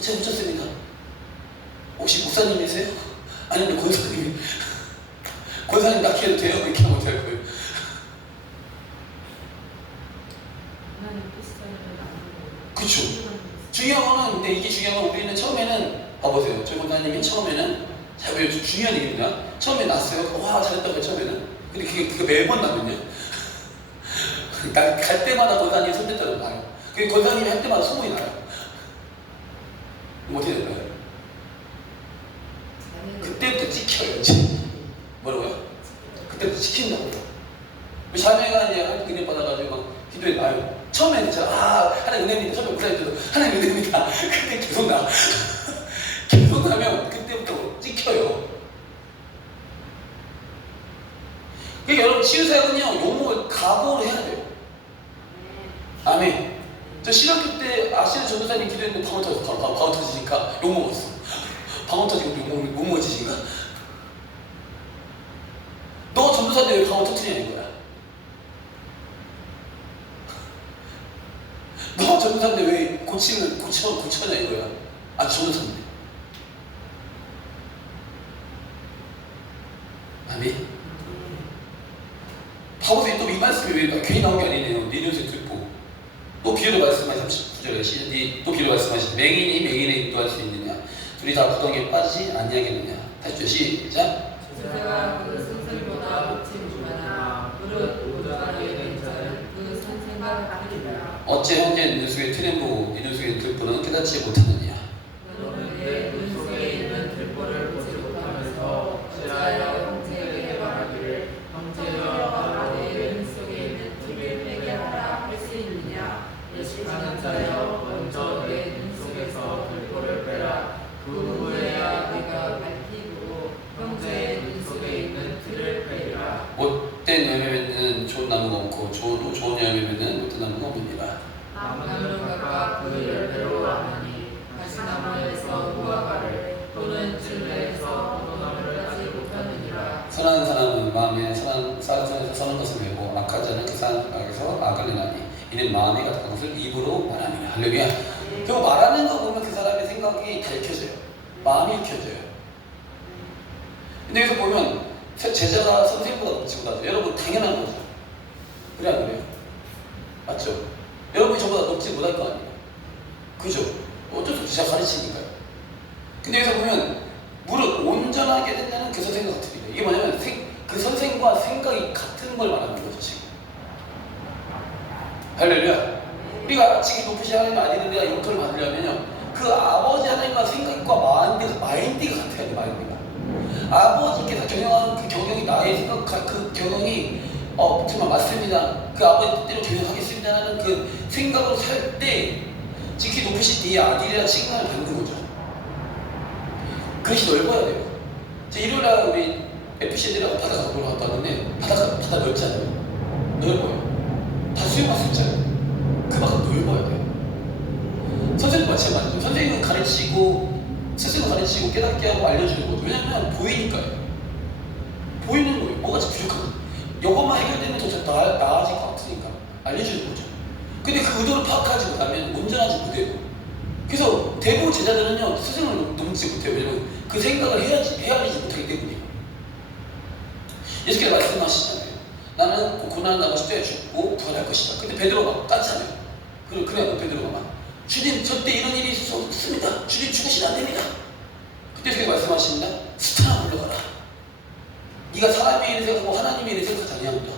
제가 묻혔습니다. 혹시 목사님이세요? 아니면 권사님이 권사님 낳게 해도 돼요? 이렇게 하면 될 거예요. 그쵸. 중요한 거는, 근데 이게 중요한 건 우리는 처음에는, 봐보세요. 저희 권사님이 처음에는, 자, 왜 중요한 얘기냐? 처음에 났어요. 와, 잘했다고요, 처음에는. 근데 그게 매번 나면요. 갈 때마다 권사님이 손댔다고 나요. 그 권사님이 할 때마다 소문이 나요. 그럼 어떻게 될까요? 그때부터 찍혀요, 이제. 뭐라고요? 그때부터 찍힌다고요. 자매가 이제 은혜 받아가지고 막 기도해 나요. 처음에는 제가 하나님 은혜입니다. 처음에 목사님께서 하나님 은혜입니다. 근데 계속 나. 계속 나면 그때부터 찍혀요. 그러니까 여러분 치유사역은요 용목을 각오를 해야 돼요. 아멘. 저 신학교 때 아시는 전도사님 기도했는데 방울 터지니까 욕먹었어. 방울 터지고 욕먹어지신가? 너 전도사인데 왜 방울 터트리냐 이거야. 너 전도사인데 왜 고쳐냐 이거야. 아 전도사인데. 아멘. 바보세요. 또 이 말씀이 왜 괜히 나온 게 아니네요. 네 녀석 듣고 또 비유로 말씀하신 39절에 시즌이 또 비유로 말씀하신 맹인이 맹인을 인도할 수 있느냐 둘이 다 구덩이에 빠지지 아니하겠느냐. 다시 줘 시작. 제가 그 선생보다 높이 주마나 무릇 오전하게 된 자는 그 선생과 같으리라. 어째 형제 눈 속에 틀을 보고 네 눈 속에 들보는 깨닫지 못하느냐. 너는 내 눈 속에 있는 들보를 보지 못하면서 어찌하여 형제에게 말하기를 형제여 내 눈 속에 있는 틀을 빼게 하라 할 수 있느냐. 예식하는 자여 먼저 내 눈 속에서 들보를 빼라. 그 후에야 내가 밝히고 형제의 눈 속에 있는 틀을 빼리라. 못된 열매는 좋은 나무가 없고 좋은 열매는 못된 나무가 없느니라. 나무는 각각 그 열매로 아나니 가시나무에서 무화과를 또는 찔레에서 포도나무를 따지 못하느니라. 선한 사람은 마음에 선한 것을 메고 악한 자는 그 사람에게서 악을 내나니 이는 마음에 가득한 것을 입으로 말하느니라. 할렐루야. 결국 말하는 거 보면 그 사람의 생각이 밝혀져요. 마음이 익혀져요. 근데 여기서 보면 제자가 선생님보다 높지 못하죠. 여러분 당연한 거죠. 그래 안 그래요? 맞죠? 여러분이 저보다 높지 못할 거 아니에요. 그죠? 어쩔 수 없이 제가 가르치니까요. 근데 여기서 보면 무릇 온전하게 된다는 그 선생과 같으니까 이게 뭐냐면 그 선생과 생각이 같은 걸 말하는 거죠 지금. 할렐루야. 우리가 지금 높으신 하나님 아니는데 용서를 받으려면요 그 아버지 하나님과 생각과 마인드가 같아야 돼. 마인드가 아버지께서 경영하는 그 경영이 나의 생각 그 경영이 정말 맞습니다. 그 아버지 뜻대로 경영하겠습니다라는 그 생각으로 살 때 지키 높으신 네 아들이라 칭찬을 받는 거죠. 그릇이 넓어야 돼요. 일요일날 우리 FC들하고 바다 보러 갔다 왔는데 바다 넓잖아요. 넓어요. 다 수영할 수 있잖아요. 그만큼 넓어야 돼요. 선생님 마찬가지죠. 선생님은 가르치고 스스로 가르치고 깨닫게 하고 알려주는 거죠. 왜냐면 보이니까요. 보이는 거예요. 뭐가 부족한 이것만 해결되면 더 나아질 것 같으니까 알려주는 거죠. 근데 그 의도를 파악하지 못하면 온전하지 못해요. 그래서 대부분 제자들은요 스승을 넘지 못해요. 왜냐면 그 생각을 헤아리지 못하기 때문이에요. 예수께서 말씀하시잖아요. 나는 고난을 당하고 십자가에 죽고 부활할 것이다. 근데 베드로가 막 깠잖아요. 그래 베드로가 막 주님 절대 이런 일이 있을 수 없습니다. 주님 죽으시면 안 됩니다. 그때 예수께서 말씀하십니다. 스타나 물러가라. 네가 사람의 일을 생각하고 하나님의 일을 생각하지 아니한다.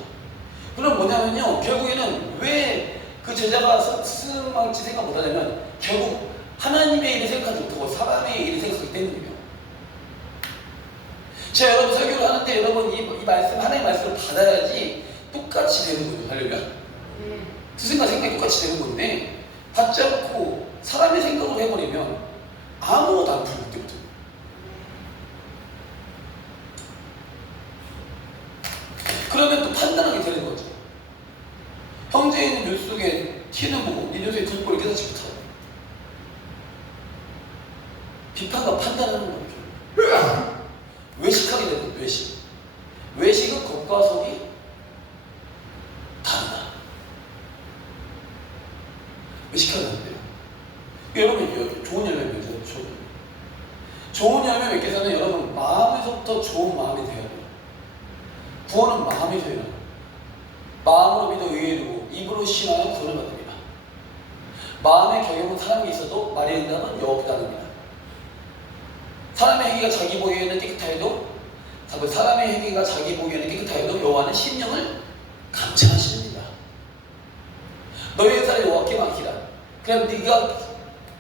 그럼 뭐냐면요 결국에는 왜 그 제자가 스승망치 생각 못하냐면 결국 하나님의 일을 생각하지 못하고 사람의 일을 생각하기 때문이에요. 제가 여러분 설교를 하는데 여러분 이 말씀 하나님의 말씀을 받아야지 똑같이 되는 거예요. 할렐루야. 스승과 생각이 똑같이 되는 건데 받지 않고 사람의 생각으로 해버리면 아무것도 안 풀릴 때부터 그러면 또 판단하게 되는 거죠. 형제의 눈 속에 티는 보고 네 눈속에 굴보를 깨닫지 못하고 비판과 판단하는 거죠. 외식하게 되는 거예요. 외식. 외식은 겉과 속이 다르다. 외식하면 안 돼요. 여러분 좋은 열매 맺어요. 좋은 열매 맺기 위해서는 여러분 마음에서부터 좋은 마음이 돼야 돼요. 구원은 마음에서 일어나요. 마음으로 믿어 의에 이르고 입으로 신하여 구원을 받습니다. 마음의 경영은 사람이 있어도 말의 응답은 여호와답니다. 사람의 행위가 자기 보기에는 깨끗하여도 사람의 행위가 자기 보기에는 깨끗하여도 여호와는 심령을 감찰하십니다. 너희 행사를 여호와께 맡기라. 그럼 네가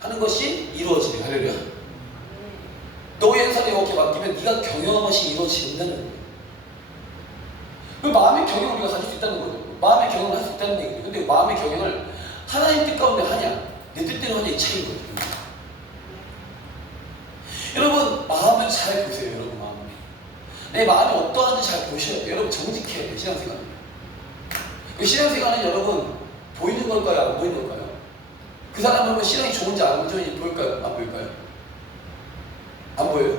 하는 것이 이루어지게. 할렐루야. 너희 행사를 여호와께 맡기면 네가 경영한 것이 이루어진다는 거예요. 그 마음의 경영을 우리가 가질 수 있다는 거죠. 마음의 경영을 할 수 있다는 얘기예요. 근데 마음의 경영을 하나님 뜻 가운데 하냐 내 뜻대로 하냐 이 차이인 거예요. 여러분 마음을 잘 보세요. 여러분 마음을 내 마음이 어떠한지 잘 보셔야 돼요. 여러분 정직해야 돼요. 신앙생활. 그 신앙생활은 여러분 보이는 걸까요? 안 보이는 걸까요? 그 사람 보면 신앙이 좋은지 안 좋은지 보일까요? 안 보일까요? 안 보여요?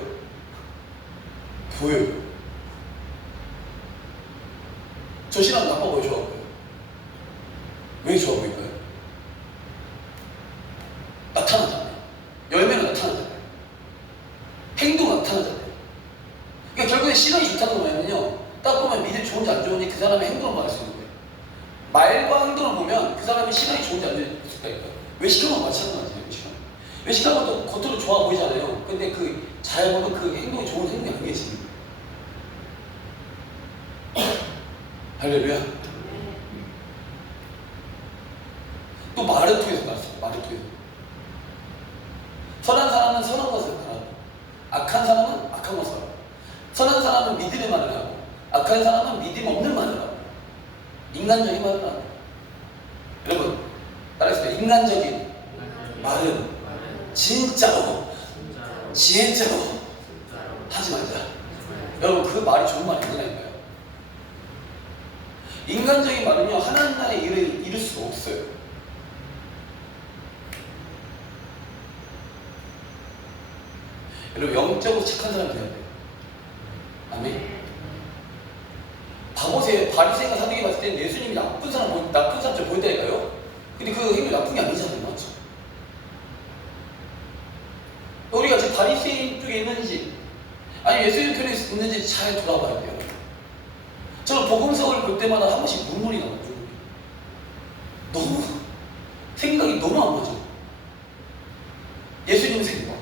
보여요. 저 신앙 나빠 보여, 좋아 보여요? 왜 좋아 보일까요? 나타나잖아요. 열매는 나타나잖아요. 행동은 나타나잖아요. 그러니까 결국에 신앙이 좋다는 거 뭐냐면요, 딱 보면 믿음이 좋은지 안 좋은지 그 사람의 행동을 말할 수 있는 거예요. 말과 행동을 보면 그 사람의 신앙이 좋은지 안 좋은지 알 수 있다니까요. 외식하면 마찬가지예요. 외식하면 또 겉으로 좋아 보이잖아요. 근데 그 잘 보면 그 행동이 좋은 행동이 아니겠지. 할렐루야. 또 말을 통해서 말했어요. 말을 통해서. 선한 사람은 선한 것을 말하고 악한 사람은 악한 것을 하고 선한 사람은 믿음의 말을 하고 악한 사람은 믿음 없는 말을 하고 인간적인 말을 하고. 여러분 따라해주세요. 인간적인 말은 진짜로 하지 말자. 여러분 그 말이 좋은 말이 아니라니까요. 인간적인 말은요 하나님 나라의 일을 이룰 수가 없어요. 여러분 영적으로 착한 사람이 돼야 돼요. 아멘. 바보세요. 바리새인과 사두개 봤을 때는 예수님이 나쁜 사람처럼 보인다니까요. 근데 그 행동이 나쁜 게 아니잖아요. 맞죠? 우리가 지금 바리새인 쪽에 있는지 아니면 예수님 편에 있는지 잘 돌아봐야 돼요. 저는 복음서를 볼 때마다 한 번씩 눈물이 나요. 너무 생각이 너무 안 맞아. 예수님 생각,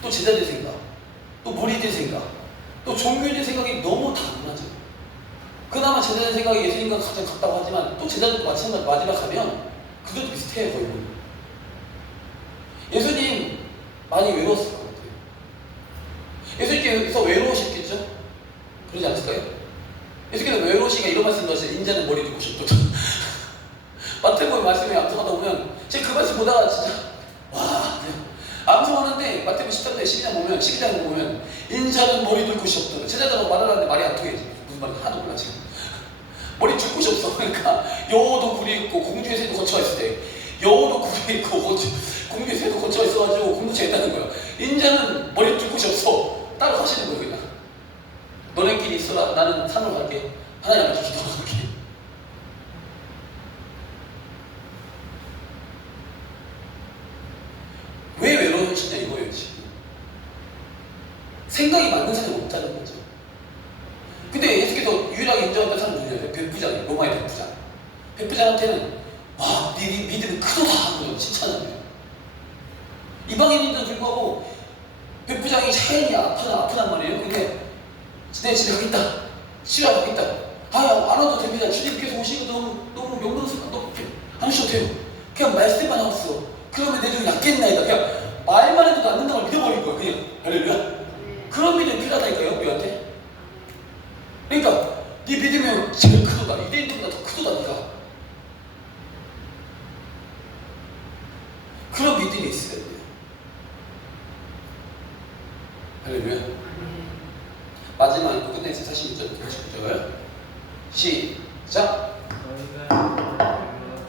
또 제자들 생각, 또 무리들 생각, 또 종교인의 생각이 너무 다 안 맞아요. 그나마 제자들 생각이 예수님과 가장 같다고 하지만 또 제자들도 마지막 가면 그것도 비슷해요. 거의. 예수님 많이 외로웠을 것 같아요. 예수님께서 외로우셨겠죠? 그러지 않을까요? 예수님께서 외로우시니까 이런 말씀도 하시죠. 인자는 머리 듣고 싶다. 마태복음 말씀에 암송하다 보면 제가 그 말씀 보다가 진짜 와 그냥 암송하는데 마태복음 13장 12장 보면 인자는 머리 둘 곳이 없다. 제자들하고 말을 하는데 말이 안 통해. 무슨 말인지 하나도 몰라 지금. 머리 줄 곳이 없어. 그러니까 여호도 굴이 있고 공주의 새도 거쳐가 있을 때 여호도 굴이 있고 공주의 새도 거쳐가 있어가지고 공주가 있다는 거야. 인자는 머리 줄 곳이 없어. 따로 가시는 거예요 그냥. 너네끼리 있어라. 나는 산으로 갈게. 하나님 앞에 기도하러 갈게. 왜 외로우시냐 이거예요 지금. 생각이 맞는 사람이 없다는 거죠. 근데 예수께서 유일하게 인정했던 사람은 누구냐면 백부장이에요. 로마의 백부장. 백부장한테는 와, 네 믿음이 크도다 하는 거죠. 칭찬하면. 이방인인데도 불구하고 백부장이 샤인이 아프단 말이에요. 근데 내 집에 가겠다. 싫어 가겠다. 안 와도 됩니다. 주님께서 오시고 너무 명령스럽다. 너무 안 오셔도 돼요. 그냥 말씀만 하고 있어. 그러면 내 종이 낫겠나이다. 그냥 말만 해도 낫는다고 믿어버린 거야. 그냥. 할렐루야. 그런 믿음이 필요하다니까요. 우리한테. 그러니까 네 믿음이 제일 크도다. 유대인들보다 더 크도다. 네가. 그런 믿음이 있어야 돼요. 할렐루야. 마지막 이거 끝내서 46절 다시 보자고요. 시작.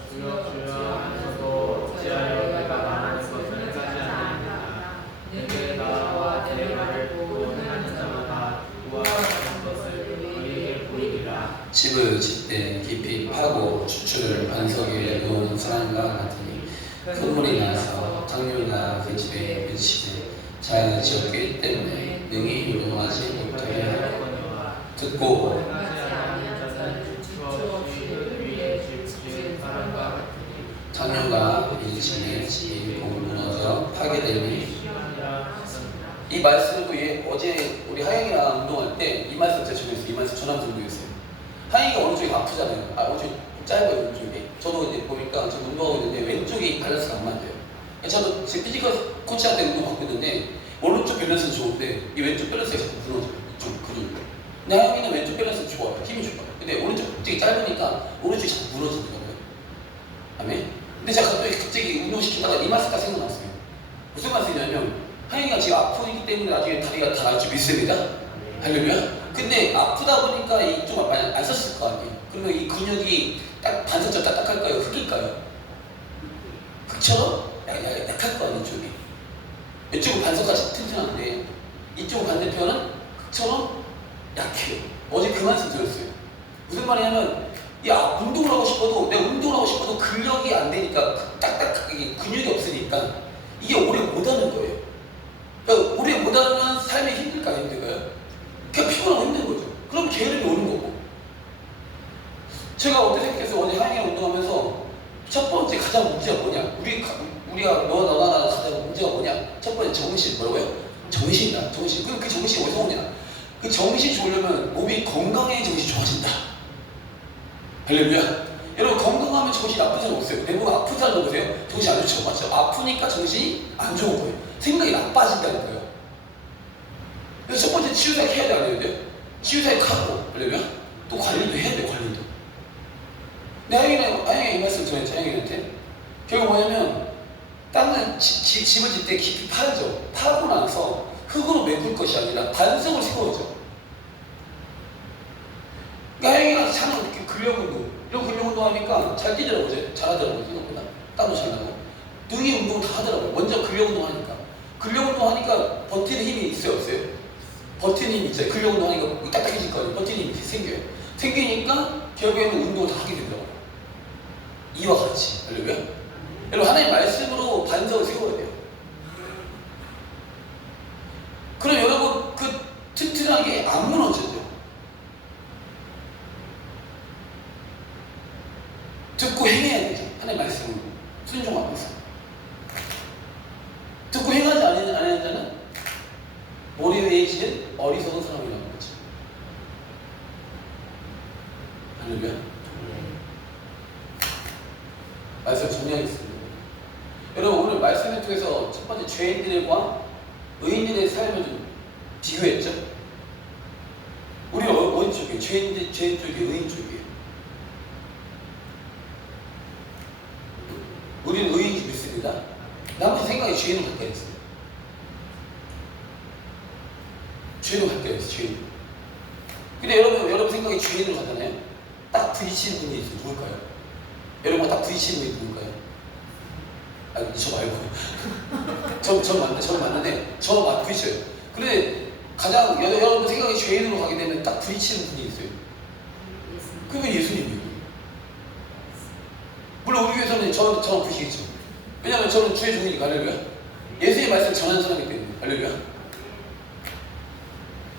주여 주여 하면서도 어찌하여 내가 말하는 것을 하지 아니하느냐. 내게 나와 내 말을 보고 행하는 자마다 구원하는 것을 우리에게 보이리라. 집을 짓되 깊이 파고 추출을 반석 위에 놓은 사람과 같으니 큰 물이 나서 창류가 그 집에 미치되 자연을 지었기 때문에 능히 유동하지 못하게 하였거니와 듣고 창류가 미치니 집이 무너져 파괴되니. 이 말씀도 어제 우리 하영이랑 운동할 때 이 말씀 제가 전했어요. 이 말씀 전하면서 운동했어요. 하영이가 오른쪽이 아프잖아요. 오른쪽이 짧아요. 오른쪽이. 저도 이제 보니까 지금 운동하고 있는데 왼쪽이 밸런스가 안 맞아요. 저도 지금 피지컬 코치한테 운동하고 있는데 오른쪽 밸런스는 좋은데 이 왼쪽 밸런스가 자꾸 무너져요. 이쪽 근육이. 근데 하영이는 왼쪽 밸런스는 좋아요. 힘이 좋아요. 근데 오른쪽 되게 짧으니까 오른쪽이 자꾸 무너지더라고요. 아멘. 근데 제가 갑자기 운동시키다가 이 말씀가 생각났어요. 무슨 말씀이냐면 하영이가 지금 아프기 때문에 나중에 다리가 다 나을 줄 믿습니다. 할렐루야. 근데 아프다 보니까 이쪽을 많이 안 썼을 거 아니에요. 그러면 이 근육이 딱 반사적 딱딱할까요? 흑일까요? 흑처럼 약할 거 아니에요. 이쪽이. 이쪽은 반사까지 튼튼한데 이쪽 반대편은 흑처럼 약해요. 어제 그 말씀 드렸어요. 무슨 말이냐면 운동을 하고 싶어도 내가 운동을 하고 싶어도 근력이 안 되니까 딱딱하게 근육이 없으니까 이게 오래 못하는 거예요. 그러니까 오래 못하면 삶이 힘들까요? 힘들까요? 그냥 피곤하고 힘든 거죠. 그럼 게으름이 오는 거고. 제가 어떻게 생각해서 어제 하영이랑 운동하면서 첫 번째 가장 문제가 뭐냐? 우리가 너나 가장 문제가 뭐냐? 첫 번째 정신. 뭐라고요? 정신이다. 정신. 그럼 그 정신이 어디서 오냐? 그 정신이 좋으려면 몸이 건강해야 정신이 좋아진다. 할렐루야. 여러분 건강하면 정신이 나쁜 사람 없어요. 대부분 아픈 사람 보세요. 정신이 안 좋죠. 맞죠? 아프니까 정신이 안 좋은 거예요. 생각이 나빠진다는 거예요. 그래서 첫 번째 치유사역 해야 돼, 안 해야 돼요? 치유사역 하고, 할렐루야. 또 관리도 해야 돼, 관리도. 근데 하영이 이 말씀 전했죠, 하영이한테. 결국 뭐냐면 땅을 집을 짓 때 깊이 파죠. 파고 나서 흙으로 메꿀 것이 아니라 반석을 세워야죠. 그러니까 하영이가 차는 이렇게 근력 운동, 이런 근력 운동 하니까 잘 뛰더라고요. 잘하더라고요. 생각보다. 땀도 잘 나고. 등의 운동 다 하더라고요. 먼저 근력 운동 하니까. 근력 운동 하니까 버티는 힘이 있어요, 없어요? 버티는 힘이 있어요. 근력 운동 하니까 딱딱해질 거 아니에요. 버티는 힘이 생겨요. 생기니까 결국에는 운동을 다 하게 되더라고요. 이와 같이. 할렐루야. 여러분 하나님 말씀으로 반석을 세워야 돼요. 그럼 여러분 그 튼튼하게 안 무너져요. 듣고 행해야 되죠. 하나님 말씀을 순종하면서. 듣고 행하지 않는 자는 머리 위에 지는 어리석은 사람이라는 거죠. 할렐루야. 말씀 정리하겠습니다. 여러분 오늘 말씀을 통해서 첫 번째 죄인들과 의인들의 삶을 좀 비교했죠. 우리는 어느 쪽이에요? 죄인 쪽이에요? 의인 쪽이에요? 우리는 의인이 믿습니다. 나머지 생각이 죄인으로 가까이 있어요. 죄인으로 가까이 있어요. 죄인. 근데 여러분 생각이 죄인으로 가잖아요. 딱 부딪히는 분이 있어요. 누굴까요? 여러분과 딱 부딪히는 분이 누굴까요? 아니, 저 말고. 저는 맞는데, 저 부딪혀요. 근데 가장 여러분 생각이 죄인으로 가게 되면 딱 부딪히는 분이 있어요. 그게 예수님이에요. 물론 우리 교회에서는 저랑 부딪히겠죠. 왜냐하면 저는 주의 종이니까. 할렐루야. 예수의 말씀 전하는 사람이기 때문에. 할렐루야.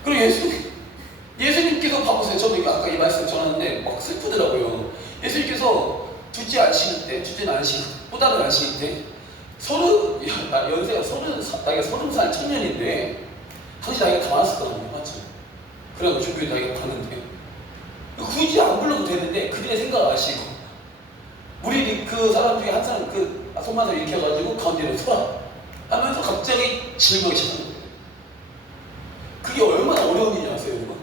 그리고 예수님께서 봐보세요. 저도 이거 아까 이 말씀 전하는데 막 슬프더라고요. 예수님께서 둘째는 안 시킬 때, 보다는 안 시킬 때, 연세가 나이가 30살 청년인데, 당시 나이가 다 많았을 거거든요. 맞죠? 그래가지고 종교에 나이가 갔는데, 굳이 안 불러도 되는데, 그들의 생각을 아시고, 우리 그 사람 중에 한 사람 손만을 이렇게 해가지고 가운데로 서라 하면서 갑자기 질문하기 시작하는 거예요. 그게 얼마나 어려운 일이 아세요, 여러분?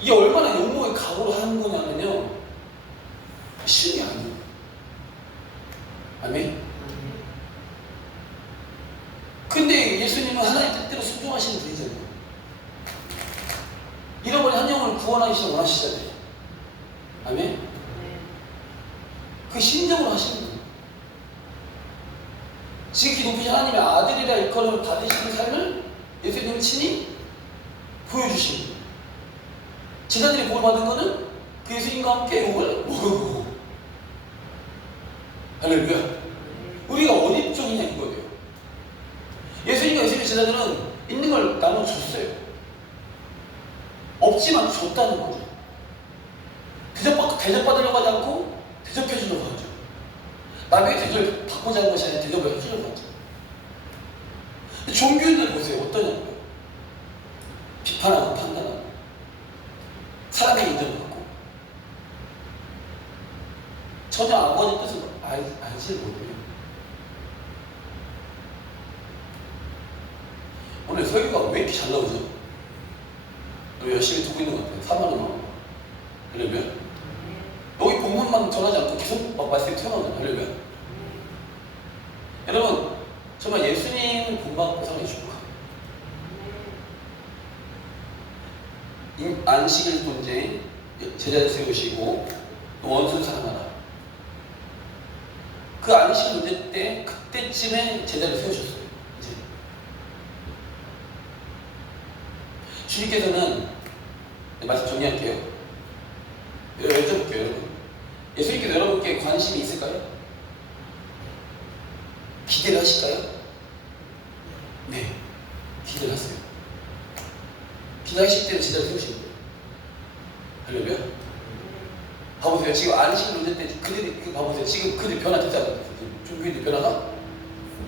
이게 얼마나 욕먹을 각오를 하는 거냐면요, 쉬운 게 아니에요. 아멘? 근데 예수님은 하나님 뜻대로 순종하시는 분이잖아요. 잃어버린 한 영혼을 구원하시길 원하시잖아요. 아멘? 그 심정으로 하시는 거예요. 지극히 높으신 하나님의 아들이라 일컬음을 받으시는 삶을 예수님이 친히 보여주신 거예요. 제자들이 복을 받은 거는 그 예수님과 함께 욕을 먹고. 할렐루야. 우리가 어디 쪽이냐 이거예요. 예수님과 예수님의 제자들은 있는 걸 나눠줬어요. 없지만 줬다는 거죠. 대접받으려고 하지 않고 대접해주려고 하죠. 남에게 대접을 받고자 하는 것이 아니라 대접을 해주려고 하죠. 종교인들 보세요. 어떠냐고요? 비판하고 판단하고 사람의 인정을 받고 전혀 아버지 뜻을 알지 못해요. 오늘 설교가 왜 이렇게 잘 나오죠? 열심히 듣고 있는 것 같아요. 4만 원 나오고. 할렐루야. 여기 본문만 전하지 않고 계속 막 말씀이 튀어나오잖아요. 할렐루야. 여러분, 정말 예수님을 본받고 살면 축복합니다. 안식일 존재, 제자를 세우시고 원수를 사랑하라. 그 안식일 존재 때 그때쯤에 제자를 세우셨어요. 이제 주님께서는 말씀 정리할게요. 여쭤볼게요, 여러분. 예수님께서 여러분께 관심이 있을까요? 기대를 하실까요? 네, 기대를 하세요. 기대하실 때는 제자를 세우시는 거예요. 할렐루야. 봐보세요. 지금 안식일 문제 때 그들이 봐보세요. 지금 그들이 변화됐지 않아요? 종교인들 변화가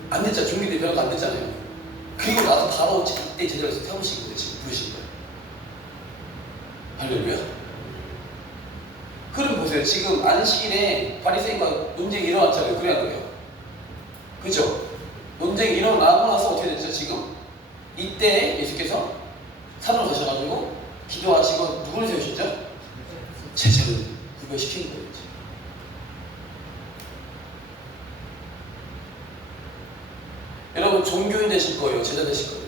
안 됐잖아요. 종교인들 변화가 안 됐잖아요. 그리고 나서 바로 이때 제자를 세우신 거예요. 지금 부르신 거예요. 할렐루야. 그럼 보세요. 지금 안식일에 바리새인과 논쟁이 일어났잖아요. 그래야 돼요. 그죠? 논쟁이 일어나고 나서 어떻게 됐죠? 지금 이때 예수께서 산으로 가셔가지고 기도하시고 누구를 세우셨죠? 제자를 구별시키는 거예요. 여러분 종교인 되실 거예요? 제자 되실 거예요?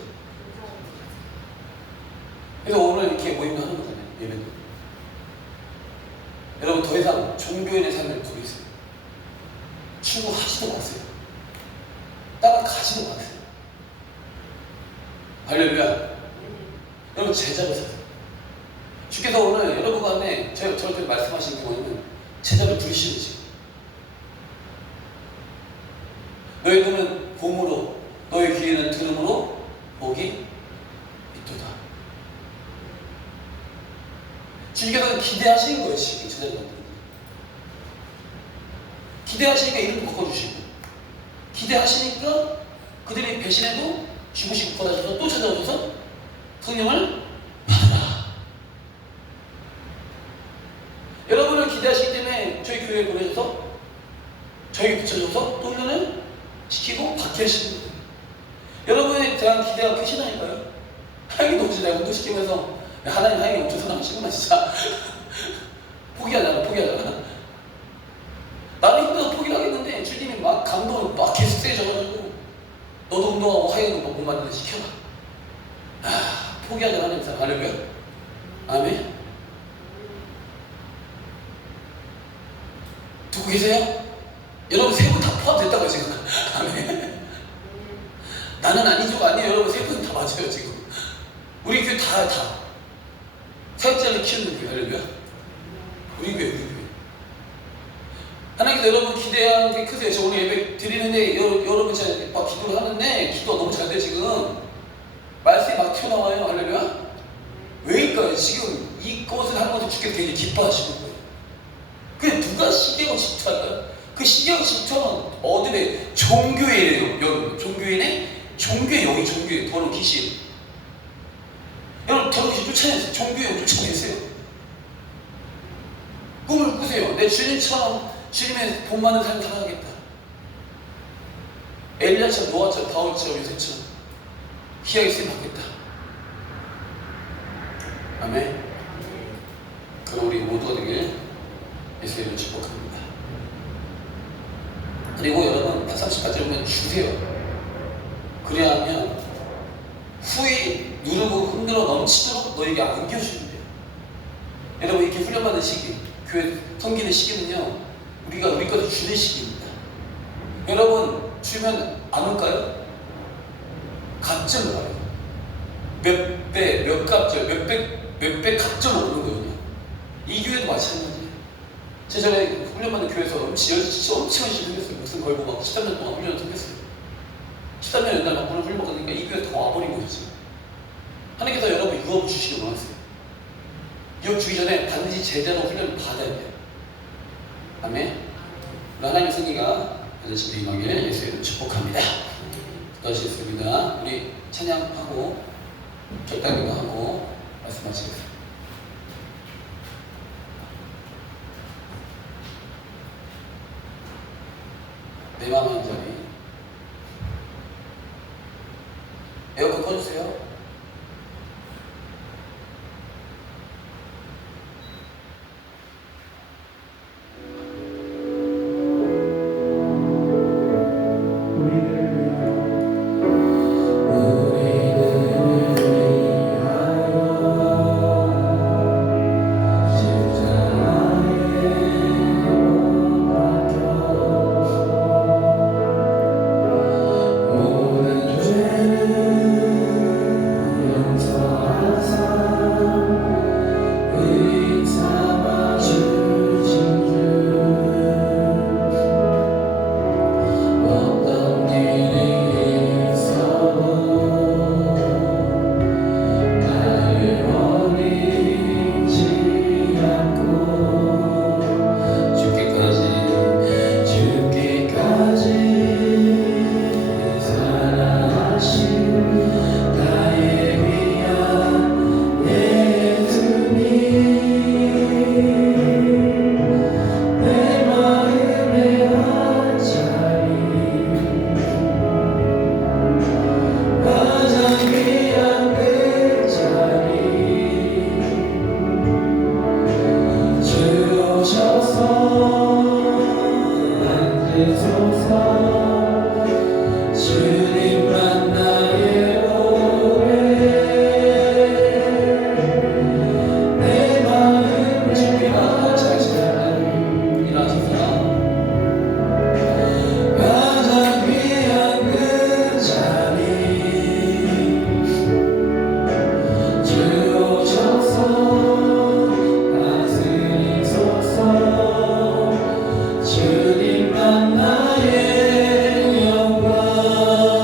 그래서 오늘 이렇게 모임을 하는 거잖아요. 예배도. 여러분 더 이상 종교인의 삶을 버리세요. 추구하지도 마세요. 따라가지도 마세요. 할렐루야. 여러분 제자로 사세요. 주께서 오늘 여러분 간에 저한테 말씀하신 게 뭐냐면 제자를 부르시는 거지. 너희 눈은 봄으로 너희 귀에는 들음으로 복이 있도다. 주님께서는 기대하시는 거예요. 지금 제자들한테 기대하시니까 이름도 바꿔주시고 기대하시니까 그들이 배신해도 죽으시고 부활하셔서 또 찾아오셔서 성령을 받아라. 여러분을 기대하시기 때문에 저희 교회에 보내셔서 저희 붙여줘서 또 훈련을 시키고 받게 하시는 거예요. 대한 기대가 크시다니까요. 하영이도 혹시 내가 운동시키면서 하나님 하영이 엄청 사랑하시구나 진짜. 포기하잖아. 나는 힘들어서 포기를 하겠는데 주님이 막 감동을 막 계속 세져가지고 너도 운동하고 하영이도 뭐 만드는 시켜라. 포기하지 않는 사람. 할렐루야. 아멘. 듣고 계세요? 여러분 세 분 다 포함됐다고요 지금. 아멘. 나는 아니죠가 아니에요. 여러분 세 분 다 맞아요 지금. 우리 교회 다 사역자를 키우는 교회. 할렐루야. 우리 교회. 하나님께서 여러분 기대하는 게 크세요. 저 오늘 예배 드리는데 여러분 제가 막 기도를 하는데 기도가 너무 잘 돼 지금. 말씀이 막 튀어나와요. 할렐루야. 왜일까요? 지금 이것을 하는 것을 주께서 굉장히 기뻐하시는 거예요. 그게 누가 시계하고 질투할까요? 그 시계하고 질투하면 어디에 종교예요. 여러분 종교인의 종교의 영이 종교예요. 더러운 귀신. 여러분 더러운 귀신 쫓아내세요. 종교의 영 쫓아내세요. 꿈을 꾸세요. 내 주님처럼 주님의 복 많은 삶을 살아가겠다. 엘리야처럼 노아처럼 바울처럼 요셉처럼 희하게 쓰임 받겠다. 아멘. 그럼 우리 모두가 되길 예수님을 축복합니다. 그리고 여러분 130까지 오면 주세요. 그래야 하면 후에 누르고 흔들어 넘치도록 너에게 안겨주면 돼요. 여러분 이렇게 훈련받는 시기, 교회 섬기는 시기는요 우리가 우리 것을 주는 시기입니다. 여러분 주면 안 올까요? 갑절로 가요. 몇 배, 몇 갑절, 몇 배 갑절로 오는 거거든요. 이 교회도 마찬가지예요. 제 전에 훈련받는 교회에서 엄청 열심히 생겼어요. 무슨 걸고 막 13년 동안 훈련을 생겼어요. 13년 옛날 막 훈련 받으니까 이 교회 더 와버린 거지. 하나님께서 여러분 유업 주시기 원하세요. 유업 주기 전에 반드시 제대로 훈련을 받아야 돼요. 아멘. 하나님의 승리가 반드시 임하길 예수의 축복합니다. 기도하시겠습니다. 우리 찬양하고 절단기도 하고 말씀 마치겠습니다. 내 마음 한 자리. 에어컨 꺼주세요. 주님만 나의 영광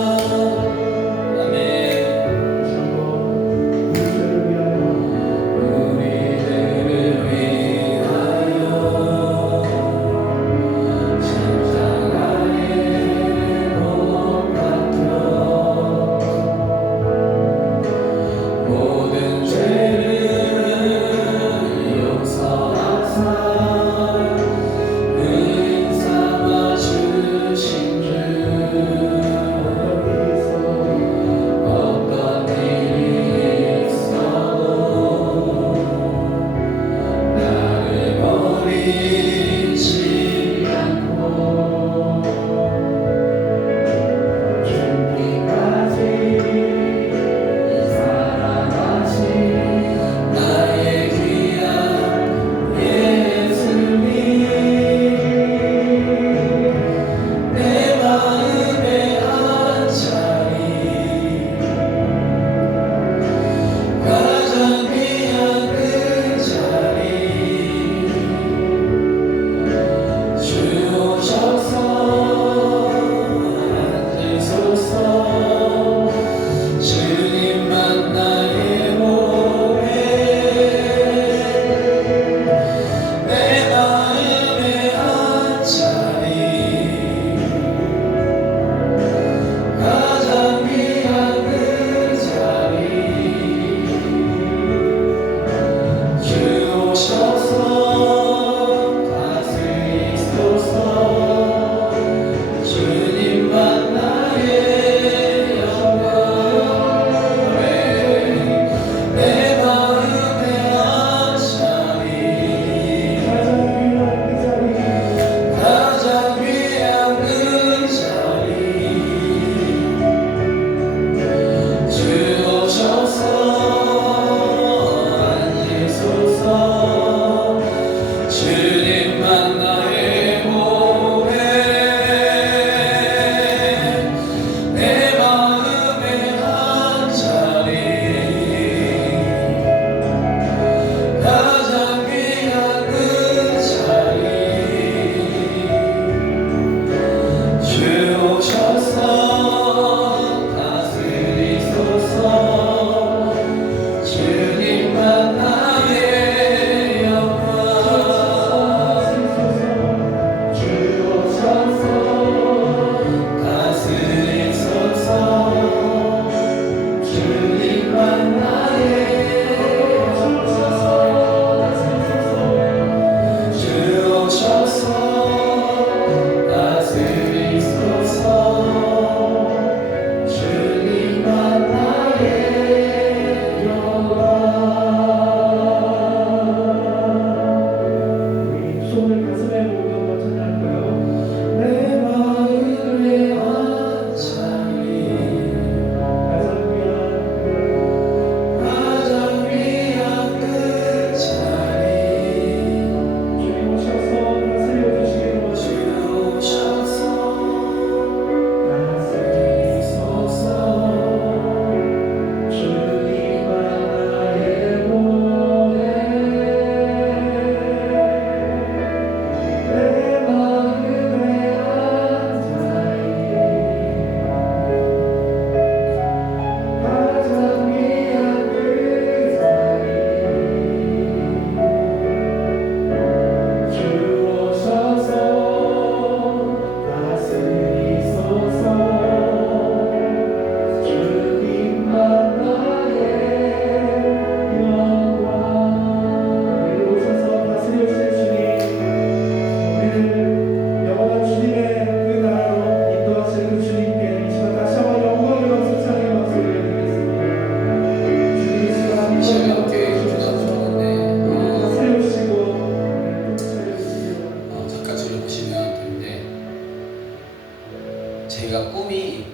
제가 꿈이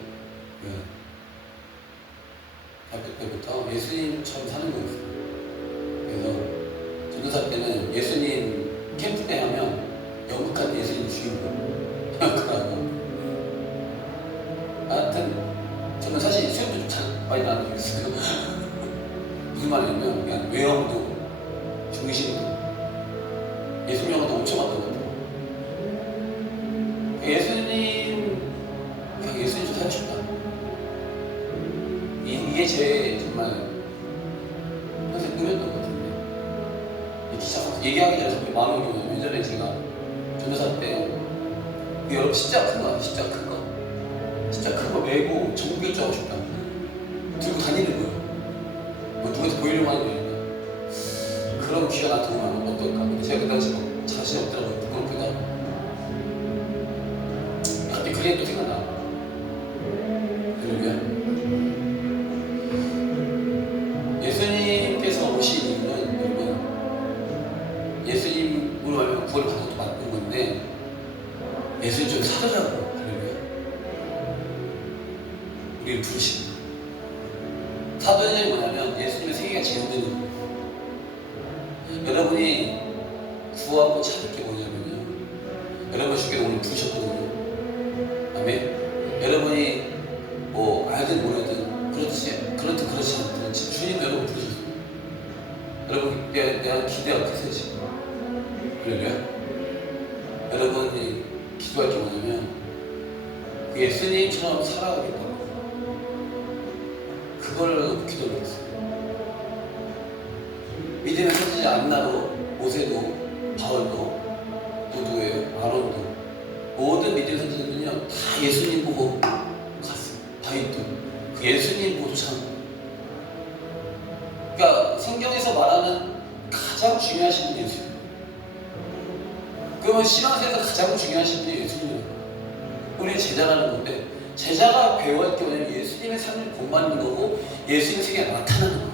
학교 때부터 예수님처럼 사는 거였어요. 그래서 전도사 때는 예수님 캠프 때 하면 영국한 예수님 주인공 그러고 하여튼 저는 사실 수업도 좀 잘 많이 나는 있어요. 무슨 말이냐면 그냥 외형도 중심도 예수님 영화도 엄청 많던 것 같아요. 그냥 예수님 좀 살고 싶다. 이게 제 정말 평생 꿈이었던 것 같은데 얘기하기 전에 자꾸 마음이 오면 예전에 제가 전도사 때 여러분 진짜 큰 거 아니에요? 진짜 큰 거 진짜 큰 거 메고 전국 일주하고 싶다 들고 다니는 거예요. 뭐 누구한테 보이려고 하는 게 아니라 그런 기회가 나한테 오면 어떨까? 근데 제가 그 당시 자신 없더라고요. 부끄럽기도 하고 갑자기 그게 또 생각나. 할렐루야. 예수님께서 오신 이유는 여러분 예수님으로 알면 구원을 받는 것도 맞는 건데 예수님 좀 사더라고. 할렐루야. 우리를 부르십니다. 사도행전이 뭐냐면 예수님의 세계가 재현되는 거예요. 여러분이 구하고 찾을 게 뭐냐면요 여러분 주께서 오늘 부르셨거든요. 아멘. 여러분이 뭐 알든 모르든 그렇든 그렇지 않든 주님 여러분 부르셨어요. 여러분 내가 기대가 크세요 지금. 할렐루야. 여러분이 기도할 게 뭐냐면 예수님처럼 살아가겠다고 그걸 놓고 기도를 했어요. 믿음의 선지자 안나도 모세도 바울도 또 누구예요? 아론도 모든 믿음의 선지자들은요 다 예수님 보고 갔어요. 다윗도 그 예수님 보고 참 그러니까 성경에서 말하는 가장 중요하신 분이 예수님. 그러면 신앙생에서 가장 중요하신 분이 예수님이에요. 우리 제자라는 건데 제자가 배워야 할 게 뭐냐면 예수님의 삶을 본받는 거고 예수님의 세계가 나타나는 거예요.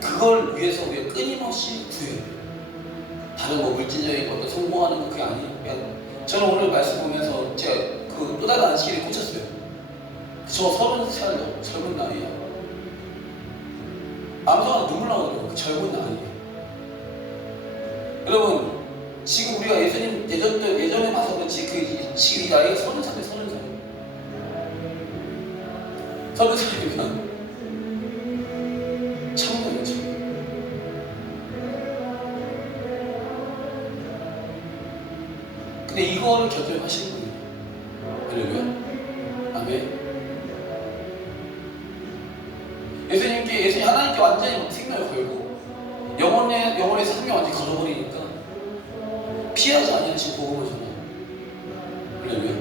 그걸 위해서 우리가 끊임없이 구해요. 다른 뭐 물질적인 것도 성공하는 거 그게 아니에요. 그냥 저는 오늘 말씀 보면서 제가 그 또 다른 안식일에 꽂혔어요. 저 30살 젊은 나이에요. 아무도 눈물 나오더라고요. 그 젊은 나이에. 여러분 지금 우리가 예수님 예전에 봐서 그렇지 지금 이 나이가 30살이에요. 30살이면 청년이에요. 청년. 근데 이거를 결정하시는 분이에요. 할렐루야. 아멘. 예수님 하나님께 완전히 생명을 걸고 영혼의 생명 완전히 걸어버리니까 피하지 아니하신 복음을 전해요. 할렐루야.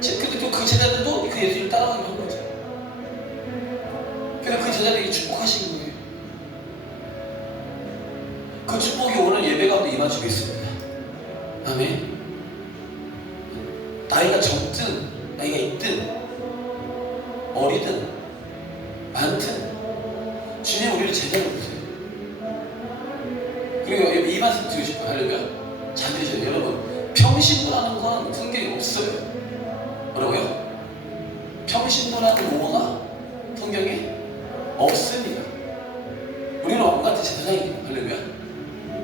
근데 또 그 제자들도 그 예수님을 따라가기로 한 거죠. 그래서 그 제자들에게 축복하신 거예요. 그 축복이 오늘 예배 가운데 임하시고 있습니다. 아멘. 나이가 적든 나이가 있든 어리든 많든 주님 우리를 제자로 보세요. 그리고 이 말씀 드리고 싶어요. 할렐루야. 잘 들으셔요. 여러분 평신도라는 건 성경에 없어요. 뭐라고요? 평신도라는 용어가 성경에 없습니다. 우리는 왕같은 제사장이에요. 할렐루야.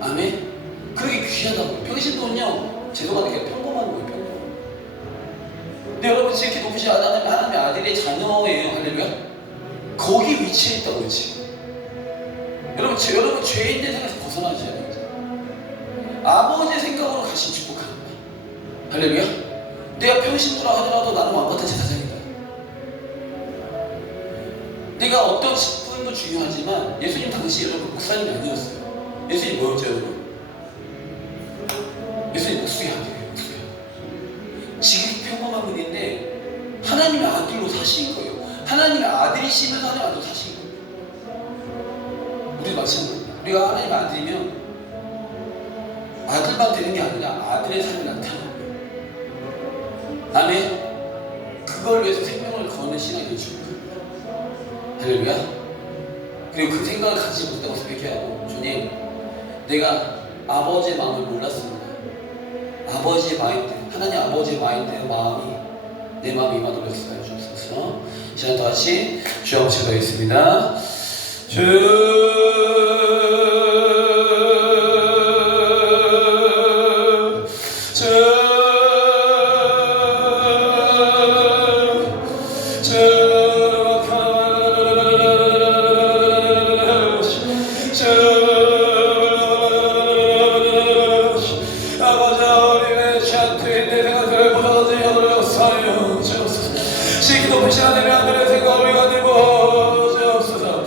아멘. 그렇게 귀하다고요. 평신도는요 죄송한데 그냥 평범한 거예요. 평범. 근데 여러분 지금 이렇게 높으신 하나님의 아들의 자녀예요. 할렐루야. 거기 위치해 있다고요 지금. 여러분 죄인된 생각에서 벗어나셔야 돼요. 아버지의 생각으로 같이 축복하는 거야. 할렐루야. 내가 평신도라 하더라도 나는 왕같은 제사장이다. 내가 어떤 직분도 중요하지만 예수님 당시 여러분 목사님이 아니었어요. 예수님 뭐였죠 여러분? 예수님 목수의 아들이에요. 목수의 아들. 지극히 평범한 분인데 하나님의 아들로 사신 거예요. 하나님의 아들이시면서 하나님의 아들로 사신 거예요. 우리 마찬가지입니다. 우리가 하나님의 아들이면 아들만 되는 게 아니라 아들의 삶이 나타나는 거예요. 아멘. 그걸 위해서 생명을 거는 신앙이 중요합니다. 할렐루야. 그리고 그 생각을 가지지 못하고 새벽에 하고 주님 내가 아버지의 마음을 몰랐습니다. 아버지의 마인드, 하나님 아버지의 마인드의 마음이 내 마음이 임하도록 역사해 주옵소서. 이 시간 다 같이 주여 한번 기도하겠습니다. 시기도 불신하는 하늘의 생각 우리가 들고 주옵소서.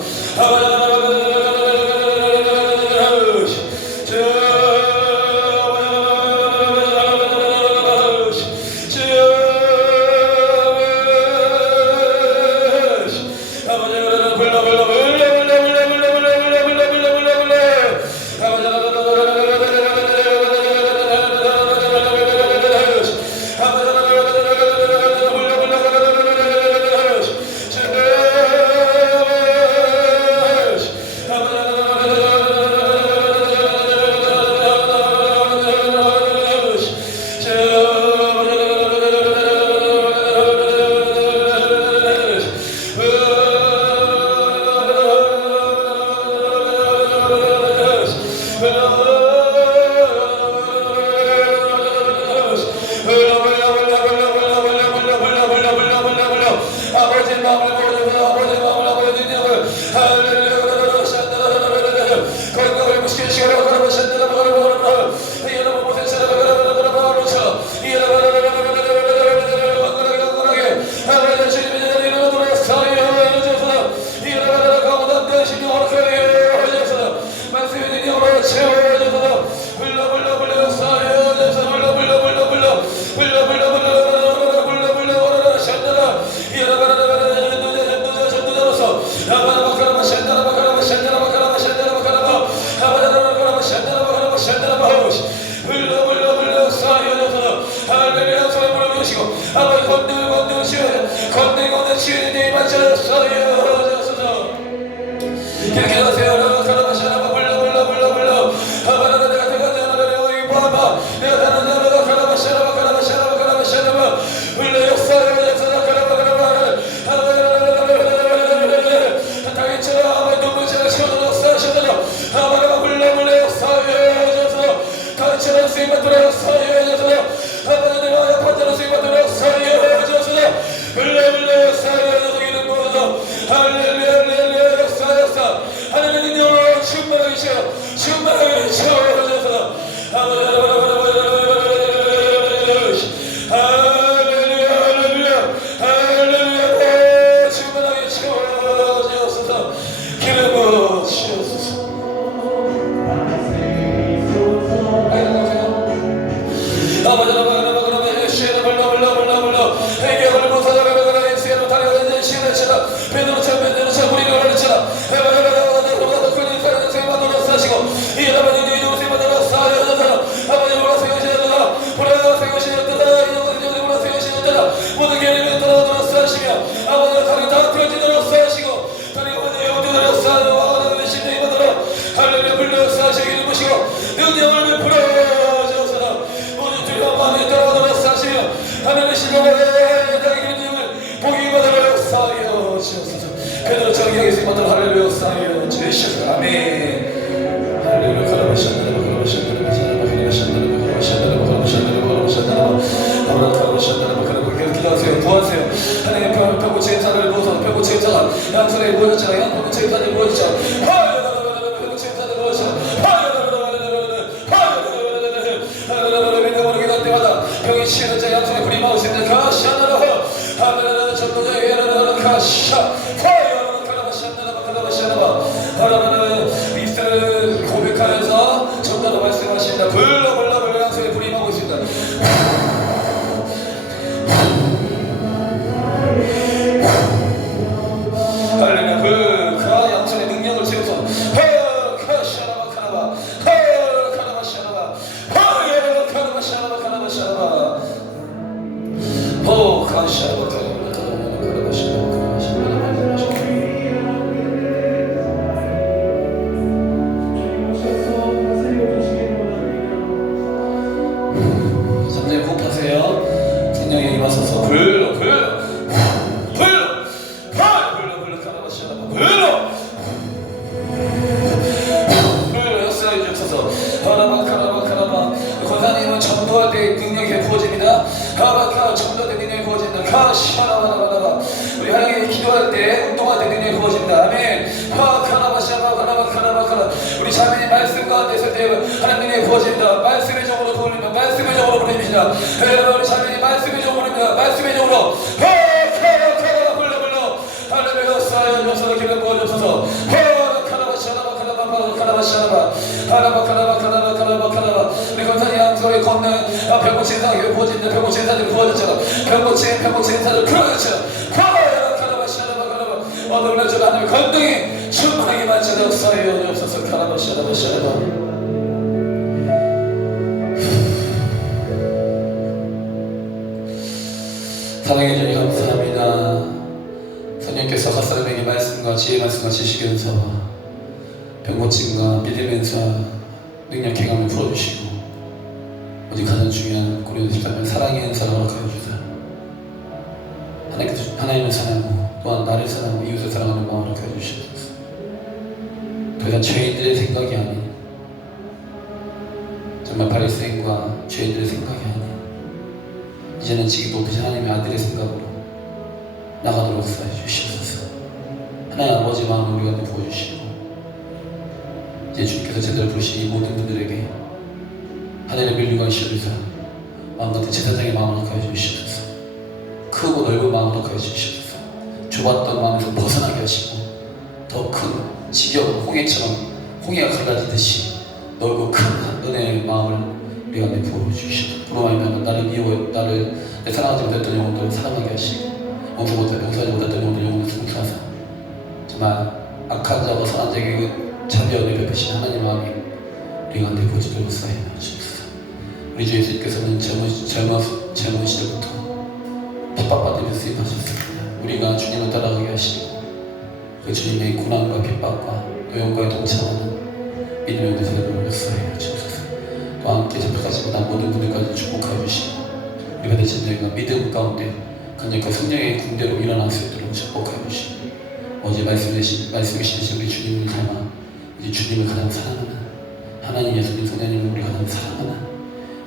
성령이 임하소서. 불러 불러 불러 불러 카라바샤라바 불러 역사해 주셔서 카라바 권사님은 전도할 때 능력이 부어집니다. 카라바카 전도할 때 능력이 부어집니다. 카시라바라바라바 우리 하나님이 기도할 때 운동할 때 능력이 부어집니다. 아멘. 카라바샤라바 우리 자매님 말씀 가운데 있을 때 하나님 능력이 부어집니다. 말씀의 종으로 부릅니다. 말씀의 종으로 부릅니다. 우리 자매님 말씀의 종으로 부릅니다. 말씀의 종으로 불러 하나님의 역사에 역사를 기름 부어주셔서 카라바 우리 권사님 양쪽에 걷는 병고치 인사가 부어진다. 병고치 인사들이 부어졌잖아. 병고치 인사들 풀어졌잖아. 놀라죠. 하나님의 건능이 충만하게 만져서 역사에 없어서 카라바 사랑해 주님 감사합니다. 성령께서 각 사람에게 말씀과 지혜 말씀과 지식의 은사와 병고침과 믿음의 은사 능력 행함을 풀어주시고 오직 가장 중요한 고린도 13장 사랑의 은사를 허락하여 주사 하나님을 사랑하고 또한 나를 사랑하고 이웃을 사랑하는 마음을 허락하여 주시옵소서. 더 이상 죄인들의 생각이 아닌 정말 바리새인과 죄인들의 생각이 아닌 이제는 지금 높으신 하나님의 아들의 생각으로 나가도록 하여 주시옵소서. 하나님 아버지 마음을 우리 가운데 부어주시고 이제 주님께서 제대로 부르신 이 모든 분들에게 하늘의 밀류관 시리사 마음 같은 제사장의 마음을 허락하여 주시옵소서. 크고 넓은 마음을 허락하여 주시옵소서. 좁았던 마음에서 벗어나게 하시고 더 큰 지경 홍해처럼 홍해가 갈라지듯이 넓고 큰 은혜의 마음을 우리 가운데 부어주시옵소서. 부러워하면 나를 미워 나를 내 사랑하지 못했던 영혼들을 사랑하게 하시고 용서하지 못했던 영혼들 영혼을 승수하사 정말 악한 자와 선한 자에게 자비하게 베푸신 하나님 마음이 우리 가운데 부어지도록 쌓여 주옵소서. 우리 주 예수님께서는 젊은 시절부터 핍박받으며 쓰임하셨습니다. 우리가 주님을 따라가게 하시고 그 주님의 고난과 핍박과 고용과에 동참하는 믿음의 모습을 역사해 주옵소서. 또 함께 접촉하지 못한 모든 분들까지 축복하여 주시고 우리가 되신 저희가 믿음 가운데 강력한 성령의 군대로 일어날 수 있도록 축복하여 주시고 어제 말씀이신 우리 주님을 닮아 이제 주님을 가장 사랑하는 하나님 예수님 성령님을 우리 가장 사랑하는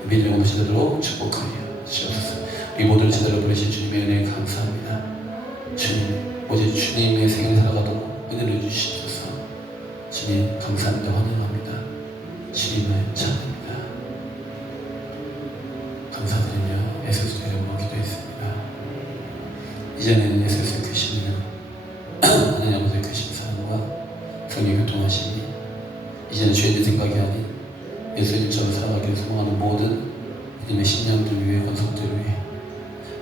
믿음의 모습으로 축복하여 주옵소서. 우리 모두를 제대로 부르신 주님의 은혜에 감사합니다. 주님 오직 주님의 생을 살아가도록 은혜를 주시옵소서. 주님 감사합니다. 환영합니다. 주님을 찬양합니다. 감사드리며 예수의 이름으로 기도했습니다. 이제는 예수의 크신 하나님 아버지의 크신 사랑과 성령의 교통하심이 이제는 죄인의 생각이 아닌 예수님처럼 살아가기를 소망하는 모든 믿음의 신령들 위해 건성들 위해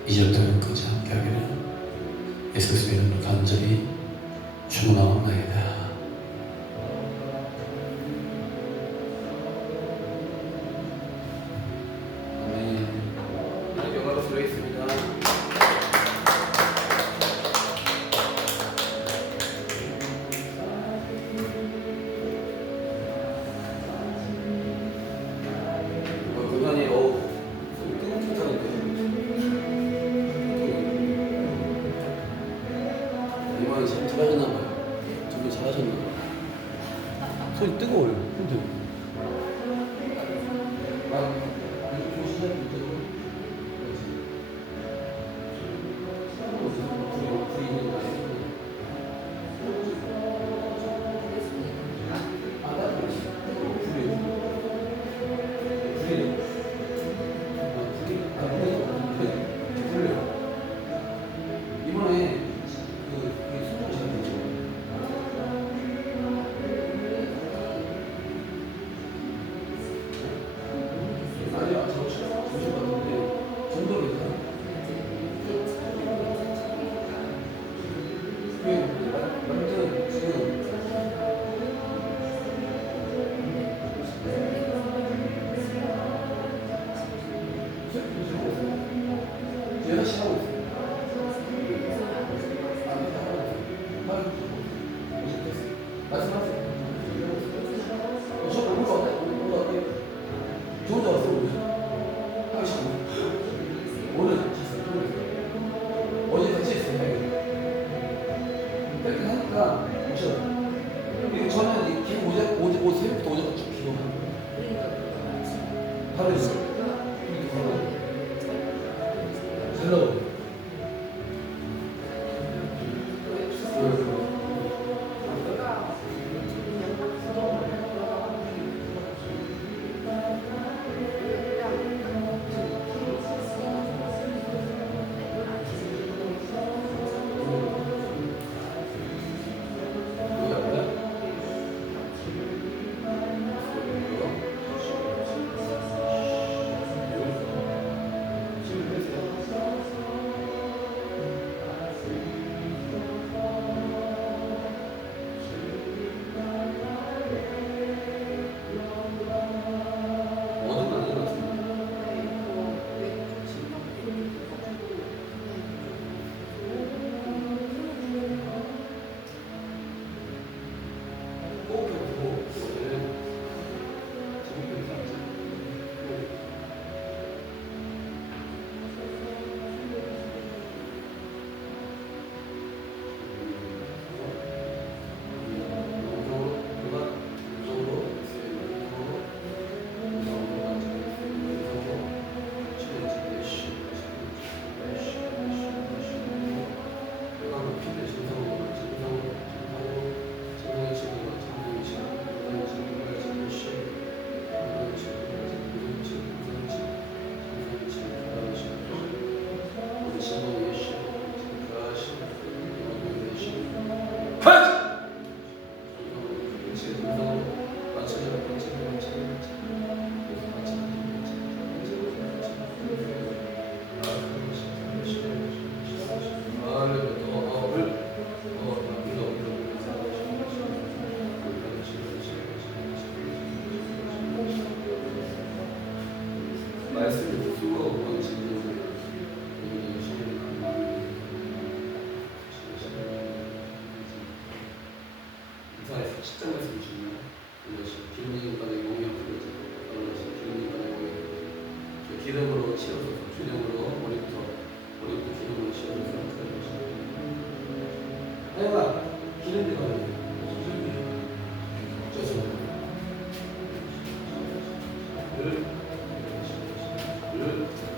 이제부터 끝까지 함께하기를 예수의 이름으로 간절히 축원하옵나이다. 아멘. 하나님 영광으로 드리겠습니다. 이번에 참 잘하셨나봐요. 정말 잘하셨나봐요. 손이 뜨거워요. 힘들어. 이번에 헬로. 말씀을 수가 없고 지금 이사에서 10장 말씀 주시면 이것이 기름인간의 용이한 그릇 이것이 기름인간의 용이 기름으로 채워서 기름으로 머리부터 기름으로 채워서 하여가 기름인간의 죄송합니다. 늘